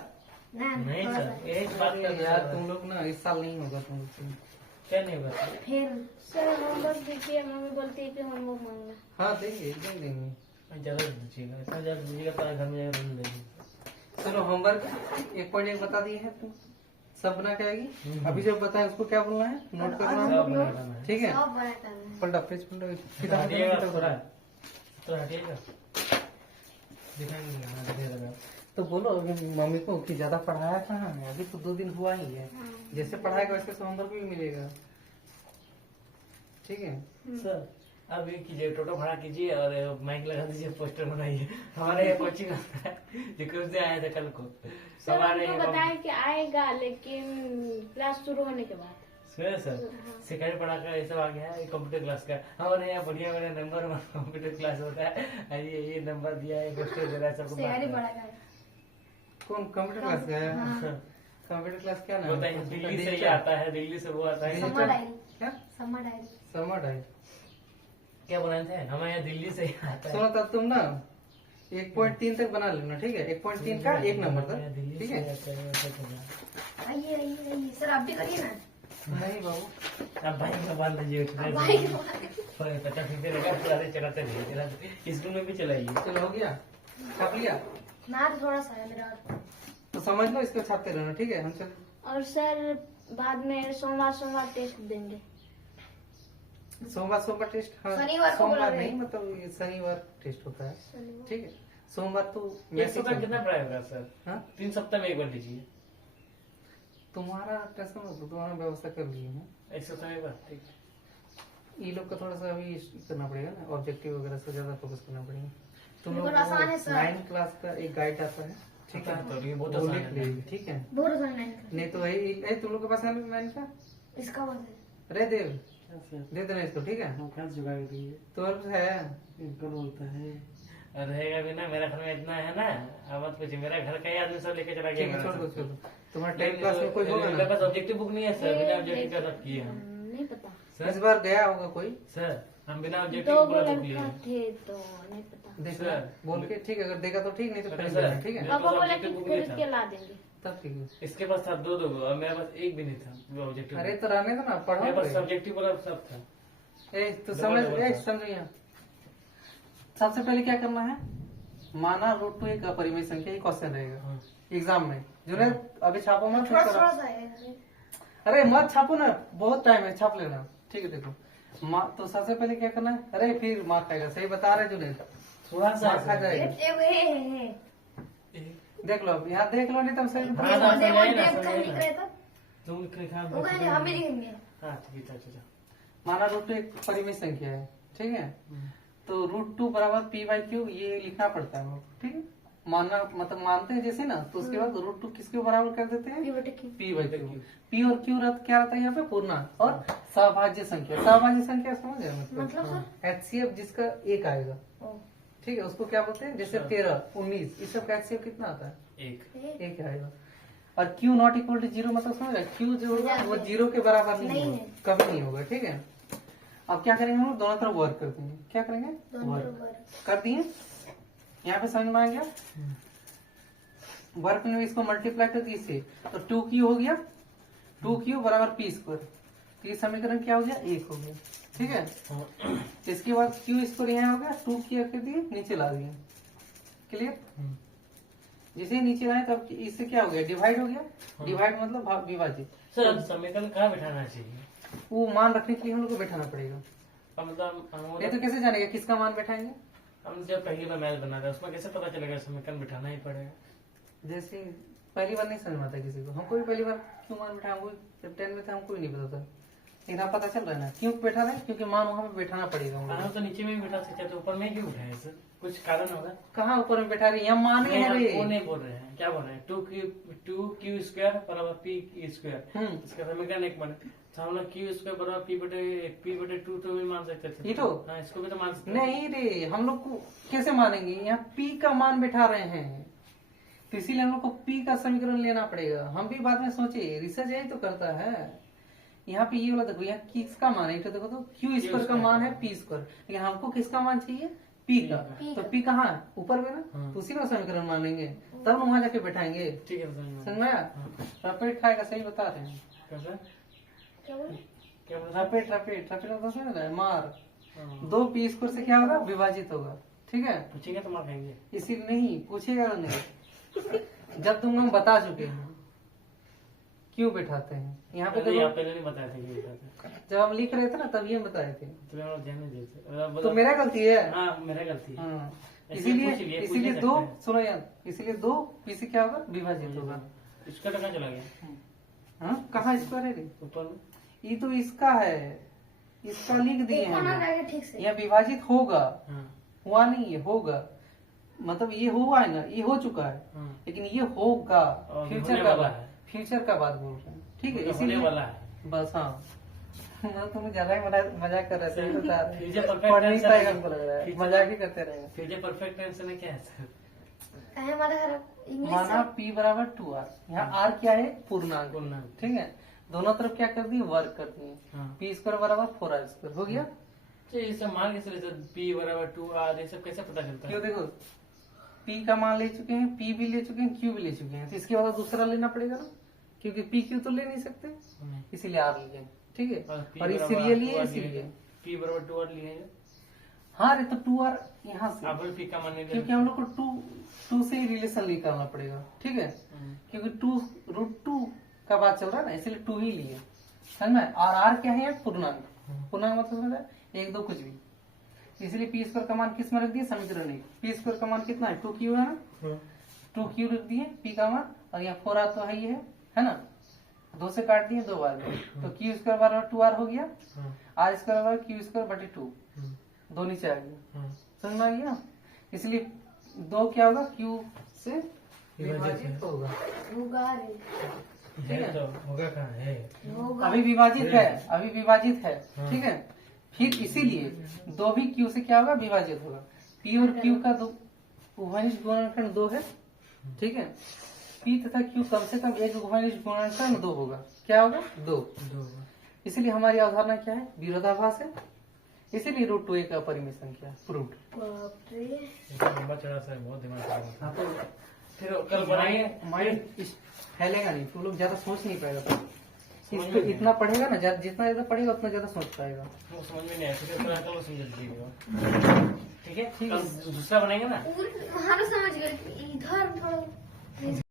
नहीं थोड़ा सर सा। एक बात अरे कर यार तुम लोग ना इस साल नहीं होगा तुम लोग से। क्या नहीं होगा सर? फिर सर होमवर्क दीजिए, मम्मी बोलती है कि होमवर्क मांगना। हाँ देंगे एकदम देंगे ज्यादा दीजिएगा इतना ज्यादा दीजिएगा तो घर में जाकर रोने लगेंगे। चलो होमवर्क 1.1 बता दिए है तुम सब बना के आएगी अभी जब बताए उसको क्या बोलना है नोट करना है सब बना डालना है। ठीक है सब बड़ा करना है। पलटा पेज पलटा तो हटिएगा थोड़ा तो हटिएगा दिखाएंगे हाँ दिखाएगा तो बोलो अभी मम्मी को कि ज्यादा पढ़ाया कहाँ है अभी तो 2 दिन हुआ ही है जैसे पढ़ाएगा वैसे होमवर्क भी मिलेगा ठीक है सर अब ये कीजिए टोटो भाड़ा कीजिए और माइक लगा दीजिए पोस्टर बनाइए हमारे यहाँ कोचिंग आता है जिक्र से आए थे कल को सर हमारे हमको बताया कि आएगा, लेकिन क्लास शुरू होने के बाद। सुनिए सर सिखाई पढ़ा का ये सब आ गया है कंप्यूटर क्लास का हमारे यहाँ बढ़िया बढ़िया नंबर कंप्यूटर क्लास होता है ये नंबर दिया है पोस्टर दे रहा है सबको तैयारी बांट रहा बड़ा है। कर। कौन कंप्यूटर क्लास का है हाँ। कंप्यूटर क्लास क्या नाम होता है दिल्ली से ये आता है दिल्ली से वो आता है डिजिटल- समर डायरी क्या समर डायरी समर है क्या बनाए थे हमारे यहाँ दिल्ली से ही आता है सुनो तब तुम ना 1.3 तक बना लेना ठीक है 1.3 का एक नंबर तक दिल्ली ठीक से है आता है, ऐसा करना। आइए आइए आइए सर आप भी करिए ना नहीं बाबू अब भाई का बांध लीजिए अब भाई पचास फीसदी रहेगा सारे चलाते रहिए चलाते स्कूल में भी चलाइए चलो हो गया छाप लिया ना थोड़ा सा है मेरा तो समझ लो इसको छापते रहना ठीक है हम चल और सर बाद में सोमवार टेस्ट देंगे। सोमवार टेस्ट हाँ शनिवार को सोमवार बुला रहे नहीं मतलब ये शनिवार टेस्ट होता है ठीक है सोमवार तो एक मैसेज सप्ताह कितना पढ़ाई होगा सर हाँ 3 सप्ताह में एक बार लीजिए तुम्हारा टेंशन मत लो, तुम्हारा व्यवस्था कर लिए हैं एक सप्ताह में एक बार ठीक ये लोग का थोड़ा सा अभी करना पड़ेगा ना ऑब्जेक्टिव वगैरह से ज्यादा फोकस करना पड़ेगा तुम लोग बिल्कुल आसान है सर। 9 क्लास का एक गाइड आता है ठीक है तो ये बहुत वो आसान लिख है लेगी ठीक है बहुत आसान है नहीं तो वही तुम लोग के पास है 9 का इसका बात है अरे देव दे देना इसको ठीक है तो और है बोलता है और रहेगा भी ना मेरा घर में इतना है ना अब मत पूछिए मेरा घर का ही आदमी सब लेके चला ठीक गया है छोड़ मेरा दो सब। छोड़ दो तुम्हारे नहीं, 10 क्लास में कोई होगा मेरे ना पास ऑब्जेक्टिव बुक नहीं है सर बिना ऑब्जेक्टिव का रख किए हम नहीं पता। इस सर बार गया होगा कोई सर हम बिना दो ऑब्जेक्टिव पूरा बुक लिए लड़का हैं। थे तो नहीं पता। देख सर। बोल के ठीक है अगर देगा तो ठीक नहीं तो अरे खरीद सर। लेना ठीक है मेरे पापा पास बोला कि objective book नहीं खरीद था। के ला देंगे। तब ठीक है इसके पास था दो और मेरे पास एक भी नहीं था ऑब्जेक्टिव अरे तो रहने दो ना पढ़ो मेरे पास कोई। सब्जेक्टिव वाला सब था ए तो डबल समझ डबल ए था। समझो यहाँ सबसे पहले क्या करना है माना रूट टू एक अपरिमेय संख्या क्वेश्चन रहेगा हाँ। एग्जाम में जो है अभी छापो मत थोड़ा फिर थोड़ा करो। सा है अरे मत छापो ना बहुत टाइम है छाप लेना ठीक है देखो तो सबसे पहले क्या करना है अरे फिर मार खाएगा सही बता रहे जुनेद थोड़ा सा मार खा जाएगा देख लो अब यहाँ देख लो नहीं तो हम सही बता हाँ, रहे हैं। हाँ, समझाइए ना, समझाइए ना। लिख रहे तो तुम लिखा वो कहेंगे हम ही लिखेंगे हाँ ठीक है अच्छा माना रूट टू एक परिमेय संख्या है ठीक है तो रूट टू बराबर पी बाई क्यू ये लिखना पड़ता है हमको, ठीक है मानना मतलब मानते हैं जैसे ना तो उसके बाद रूट टू किसके बराबर कर देते हैं ये बेटे की पी बाई क्यू पी और क्यू रद्द क्या रहता है यहाँ पे पूर्णांक और सहभाज्य संख्या सहभाज्य संख्या समझ गए मतलब सर HCF जिसका एक आएगा ओ, ठीक है उसको क्या बोलते हैं जैसे 13 19 इस सब का HCF कितना आता है एक एक आएगा और Q not equal to zero मतलब समझ रहे Q जो होगा वो जीरो के बराबर नहीं नहीं होगा है। कभी नहीं होगा ठीक है अब क्या करेंगे हम दोनों तरफ वर्क कर देंगे क्या करेंगे दोनों वर्क बराबर कर दिए यहाँ पे समझ में आ गया वर्क में इसको मल्टीप्लाई कर दिए इससे तो 2Q हो गया 2Q बराबर पी स्क्वायर तो ये समीकरण क्या हो गया एक हो गया ठीक है इसके बाद Q स्क्वायर यहाँ हो गया 2Q कर दिए नीचे ला दिए क्लियर जैसे ही नीचे लाए तब इससे क्या हो गया डिवाइड हो गया डिवाइड मतलब विभाजित सर अब समीकरण कहाँ बिठाना चाहिए वो मान रखने के लिए हम लोग को बैठाना पड़ेगा। अब मतलब नहीं तो कैसे जानेगा किसका मान बैठाएंगे? हम जब पहली बार मैच बना रहे हैं उसमें कैसे पता चलेगा समीकरण बिठाना ही पड़ेगा। जैसे पहली बार नहीं समझ में आता किसी को, हमको भी पहली बार क्यों मान बैठा, हमको जब 10 में था हमको भी नहीं पता था, लेकिन आप पता चल रहा है ना क्यों बैठा रहे, क्योंकि मान वहाँ पे बैठाना पड़ेगा हम लोग। हम तो नीचे में भी बिठा सकते हैं, तो ऊपर में क्यों बिठाए सर? कुछ कारण होगा? कहाँ ऊपर में बैठा रहे, यहाँ मान ही है वो रे। नहीं बोल रहे हैं, क्या बोल रहे हैं? 2q स्क्वायर बराबर p स्क्वायर, इसका समीकरण एक बने तो हम लोग q स्क्वायर बराबर p बटे 2 तो भी मान सकते थे। ये तो हाँ, इसको भी तो मान सकते हैं। नहीं रे, हम लोग को कैसे मानेंगे, यहाँ p का मान बैठा रहे हैं तो इसीलिए हम लोग को p का समीकरण लेना पड़ेगा। हम भी बाद में सोचे, रिसर्च यही तो करता है। यहाँ पे ये वाला देखो, यहाँ किसका मान है, तो देखो तो क्यू स्क्वायर का मान है p स्क्वायर, लेकिन हमको किसका मान चाहिए, p का। तो p कहाँ है, ऊपर में ना, तो उसी का समीकरण मान लेंगे, तब वहां जाके बैठाएंगे। ठीक है समझ समझ में आया? रपेट खाएगा, सही बता रहे हैं। कैसे? क्या बोले? क्या बोल रहे रपेट रपेट रपेट मतलब समझ रहे हैं? मार हैं? 2p स्क्वायर से क्या होगा, विभाजित होगा। ठीक है, पूछेगा तो मार खाएंगे। इसीलिए नहीं पूछेगा नहीं, जब तुम हम बता चुके हैं क्यों बैठाते हैं। यहाँ पे पहले आप देखो, पहले नहीं बताए थे कि बिठाते हैं। जब हम लिख रहे थे ना तब ये बताए थे, तो हम लोग ध्यान नहीं देते। तो मेरा गलती है। हाँ, मेरा गलती है। हाँ, ऐसे पूछ लिए, इसीलिए पूछ इसीलिए नहीं दो, सकते। सुनो यार, इसीलिए 2p से क्या होगा, विभाजित होगा। इसका तो कहाँ चला गया? हाँ, कहाँ स्क्वायर है रे, ऊपर में? ये तो इसका है, इसका लिख दिए देखो ना हैं, रहेगा ठीक से। यह विभाजित होगा, हाँ, हुआ नहीं है, होगा। मतलब ये हुआ है ना, ये हो चुका है, हाँ। लेकिन ये होगा, और फ्यूचर होने का वाला बात, है। फ्यूचर का बात बोल रहे हैं। ठीक है, होने इसीलिए वाला है। बस। हाँ, मैं तुम्हें ज्यादा ही मजाक कर रहे थे, बता रहे फ्यूचर हैं। परफेक्ट पढ़ नहीं टेंस पाएगा है। हमको लग रहा है, फ्यूचर- मजाक ही करते रहेंगे। फ्यूचर परफेक्ट टेंस में क्या है सर? कहे हमारा घर इंग्लिश माना p बराबर 2r, यहाँ r क्या है, पूर्णांक। पूर्णांक। ठीक है, दोनों तरफ क्या कर दिए, वर्ग कर दिए। हाँ। p स्क्वायर बराबर 4r स्क्वायर हो गया। तो ये सब मान कैसे लेते? p बराबर 2r, ये सब कैसे पता चलता क्यों, है? देखो p का मान ले चुके हैं, p भी ले चुके हैं, q भी ले चुके हैं, तो इसके बाद दूसरा लेना पड़ेगा ना, क्योंकि p q तो ले नहीं सकते, नहीं। इसीलिए r लिए। ठीक है, P और बराबर इसलिए लिए 2R इसीलिए। p बराबर 2r लिए हैं। हाँ रे, तो 2r यहाँ से, आप p का मान नहीं ले क्योंकि हम लोग को 2 से ही रिलेशन निकालना पड़ेगा। ठीक है, क्योंकि 2√2 का बात चल रहा है ना, इसलिए 2 ही लिए, समझ में? और r क्या है, पूर्णांक। पूर्णांक मतलब समझ रहा है, 1 2 कुछ भी, इसलिए p स्क्वायर का मान किस में रख दिया, समीकरण एक। p स्क्वायर का मान कितना है, 2q है ना, 2q रख दिए p का मान, और यहाँ 4r तो है ही है ना, 2 से काट दिए 2 बार में, तो q स्क्वायर बराबर 2r हो गया, r स्क्वायर बराबर q स्क्वायर बटे 2, 2 नीचे आ गया। समझ में आ गया? इसलिए 2 क्या होगा, q से विभाजित होगा। होगा रे, ठीक है, तो होगा कहाँ है? होगा। अभी विभाजित है, अभी विभाजित है। ठीक है, फिर इसीलिए 2 भी q से क्या होगा, विभाजित होगा। p और q का दो उभयनिष्ठ गुणनखंड 2 है। ठीक है, p तथा q कम से कम एक उभयनिष्ठ गुणनखंड 2 होगा। क्या होगा, 2। इसलिए हमारी अवधारणा क्या है, विरोधाभास है, इसीलिए √2a का परिमेय संख्या प्रूव्ड। बाप रे। लंबा चढ़ा सर, बहुत दिमाग खराब। हाँ, तो फिर कल बनाएंगे। माइंड फैलेगा नहीं, तुम लोग ज्यादा सोच नहीं पाएगा। इसको इतना पढ़ेगा ना, जितना ज्यादा पढ़ेगा उतना ज्यादा सोच पाएगा। वो समझ में नहीं आया, फिर कल समझ दीजिएगा। ठीक है, कल दूसरा बनाएंगे ना। पूरी हाँ समझ गए, इधर थोड़ा